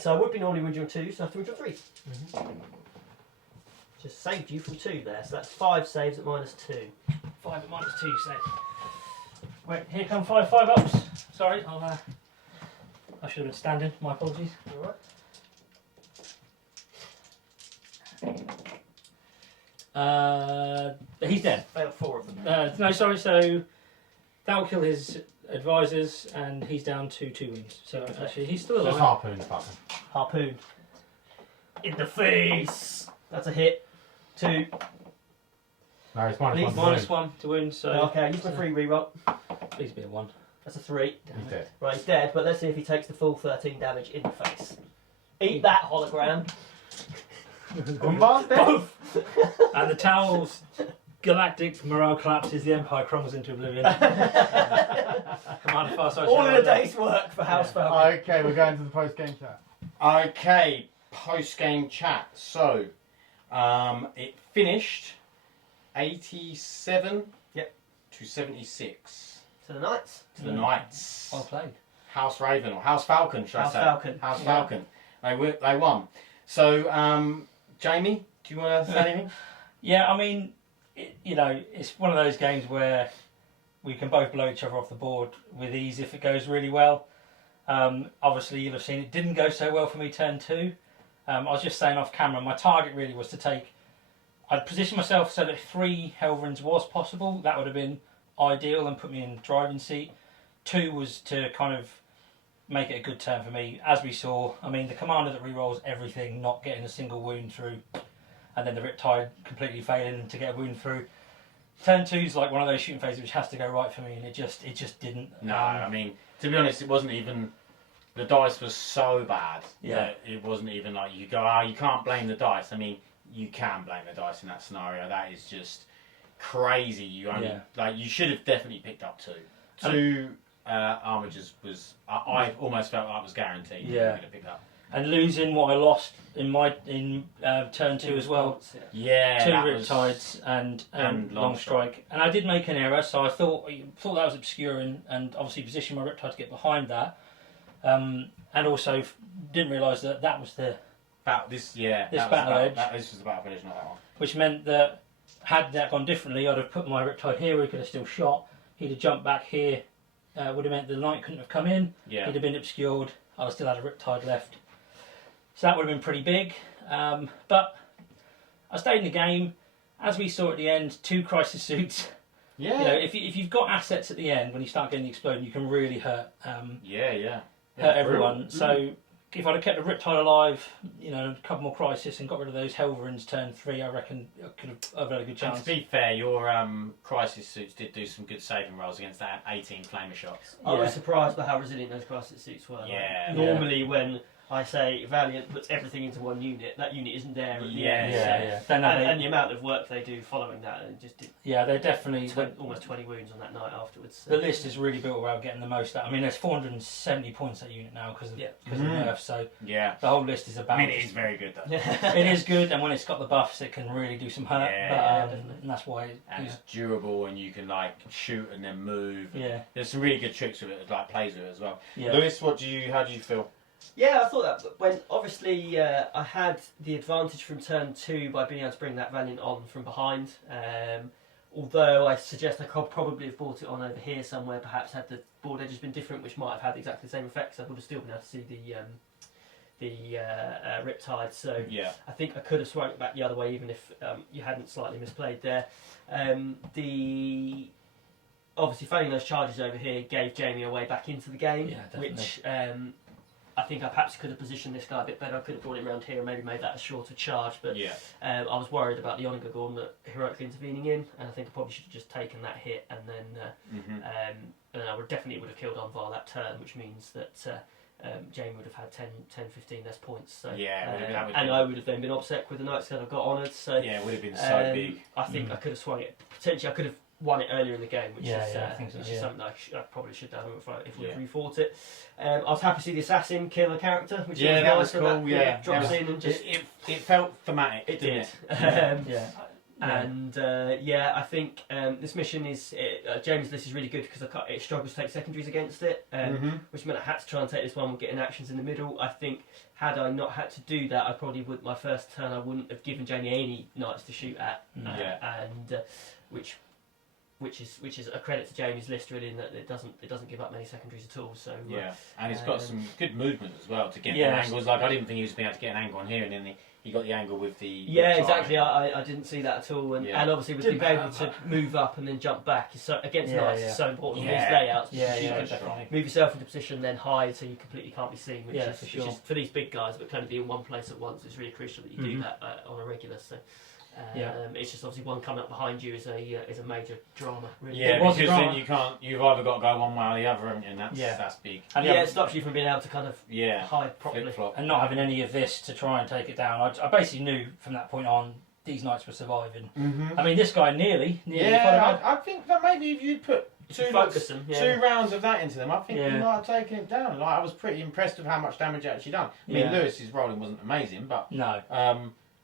So I would be normally wounding on 2, so I have to wound on 3. Just saved you from 2 there, so that's 5 saves at -2. 5 at -2, so. Wait, here come 5 ups. Sorry, I should have been standing. My apologies. Alright. He's dead. Failed 4 of them. No, sorry. So that will kill his advisors, and he's down to 2 wounds. So actually, he's still Just alive. harpoon the fucker. Harpoon. In the face! That's a hit. 2. No, it's -1 to wound. -1 to wound. So Okay, I use my 3 reroll. please be a 1. That's a 3. He's dead. Right, he's dead, but let's see if he takes the full 13 damage in the face. Eat that, hologram. Unbar's dead? And the towel's galactic morale collapses. The Empire crumbles into oblivion. Commander Far Side. All in a day's work for House Falcon. Okay, we're going to the post-game chat. Okay, post-game chat. So, it finished 87 to 76 To the Knights. to the Knights. Well played. House Raven, or House Falcon, should House I say? Falcon. House Falcon. They won. So, Jamie, do you want to say anything? Yeah, I mean, it's one of those games where we can both blow each other off the board with ease if it goes really well. Obviously, you'll have seen it didn't go so well for me turn 2. I was just saying off camera, my target really was to take... I'd positioned myself so that 3 Helverins was possible. That would have been ideal and put me in the driving seat. 2 was to kind of make it a good turn for me. As we saw, I mean, the commander that rerolls everything, not getting a single wound through, and then the Riptide completely failing to get a wound through. Turn 2's like one of those shooting phases which has to go right for me, and it just didn't. No, I mean, to be honest, it wasn't even... The dice was so bad that it wasn't even like you go, you can't blame the dice. I mean, you can blame the dice in that scenario. That is just crazy. You only you should have definitely picked up 2. 2 Armigers was I almost felt like was guaranteed. You were going to pick up. And losing what I lost in turn 2 as well. 2 2 Riptides and Long Strike. And I did make an error, so I thought that was obscuring, and obviously positioned my Riptide to get behind that. And also didn't realise that was the battle edge. This was the battle finish, not that one. Which meant that had that gone differently, I'd have put my Riptide here. He could have still shot. He'd have jumped back here. Would have meant the Knight couldn't have come in. Yeah. He'd have been obscured. I'd have still had a Riptide left. So that would have been pretty big. But I stayed in the game. As we saw at the end, 2 crisis suits. Yeah. If you've got assets at the end, when you start getting the explosion, you can really hurt. Hurt everyone. So if I'd have kept the Riptide alive, a couple more crisis and got rid of those Helverins turn 3, I reckon I could have had a good chance. And to be fair, your crisis suits did do some good saving rolls against that 18 flamer shots. I was surprised by how resilient those crisis suits were. Yeah. Normally when I say Valiant puts everything into one unit, that unit isn't there at the end. And the amount of work they do following that, and just did they're definitely almost 20 wounds on that night afterwards. So. The list is really built around getting the most out. I mean, there's 470 points that unit now because of nerfs. So the whole list is about. I mean, it is very good though. It is good, and when it's got the buffs, it can really do some hurt. And that's why. It's durable, and you can shoot and then move. Yeah. There's some really good tricks with it, plays with it as well. Yeah. Lewis, how do you feel? Yeah, I thought that when obviously I had the advantage from turn 2 by being able to bring that Valiant on from behind. Although I suggest I could probably have brought it on over here somewhere, perhaps had the board edges been different, which might have had exactly the same effects. I would have still been able to see the Riptide. So I think I could have swung it back the other way, even if you hadn't slightly misplayed there. Obviously failing those charges over here gave Jamie a way back into the game, which I think I perhaps could have positioned this guy a bit better. I could have brought him around here and maybe made that a shorter charge, but I was worried about the Armiger Gauntlet heroically intervening in, and I think I probably should have just taken that hit, and then and I definitely would have killed Onvar that turn, which means that Jamie would have had 10, 15 less points. So Yeah, and I would have then been obsec with the knights that I've got honoured. So yeah, it would have been so big. I think I could have swung it. Potentially, I could have won it earlier in the game, which is something I probably should have done if we refought it. I was happy to see the assassin kill a character, which was that nice. was cool. That, drops in and just it felt thematic. It didn't did. it? And I think this mission is James' list is really good because it struggles to take secondaries against it, which meant I had to try and take this one with getting actions in the middle. I think had I not had to do that, I probably would. My first turn, I wouldn't have given Jamie any knights to shoot at, and which is a credit to Jamie's list really, in that it doesn't give up many secondaries at all. So and it's got some good movement as well to get the angles. Like I didn't think he was being able to get an angle on here, and then he got the angle with the exactly. I didn't see that at all, and obviously with being able to move up and then jump back is so against knights is so important. These layouts, you can move yourself into position, then hide so you completely can't be seen. Which is for these big guys, but can only be in one place at once. It's really crucial that you do that on a regular. So. It's just obviously one coming up behind you is a major drama. Really. Yeah, because then you've either got to go one way or the other, and that's big. And it stops you from being able to kind of hide properly flip-flop. And not having any of this to try and take it down. I basically knew from that point on these knights were surviving. I mean, this guy nearly. I think that maybe if you'd put two rounds of that into them, I think you might have taken it down. Like I was pretty impressed with how much damage it actually done. I mean, Lewis's rolling wasn't amazing, but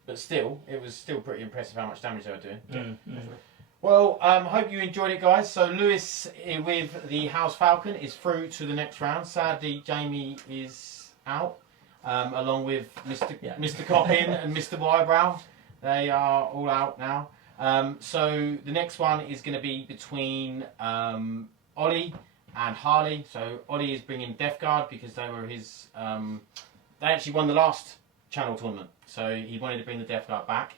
but still, it was still pretty impressive how much damage they were doing. Well, hope you enjoyed it, guys. So Lewis with the House Falcon is through to the next round. Sadly, Jamie is out, along with Mr. Coppin and Mr. Wybrow. They are all out now. So the next one is going to be between Ollie and Harley. So Ollie is bringing Death Guard because they were his. They actually won the last Channel tournament, so he wanted to bring the Death Guard back,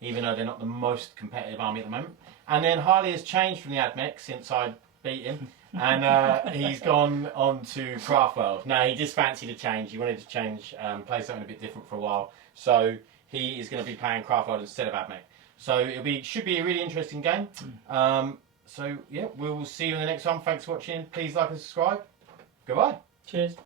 even though they're not the most competitive army at the moment. And then Harley has changed from the Admech since I beat him, and he's gone on to Craftworld. No, he just fancied a change. He wanted to change, play something a bit different for a while. So he is going to be playing Craftworld instead of Admech. So should be a really interesting game. So yeah, we will see you in the next one. Thanks for watching. Please like and subscribe. Goodbye. Cheers.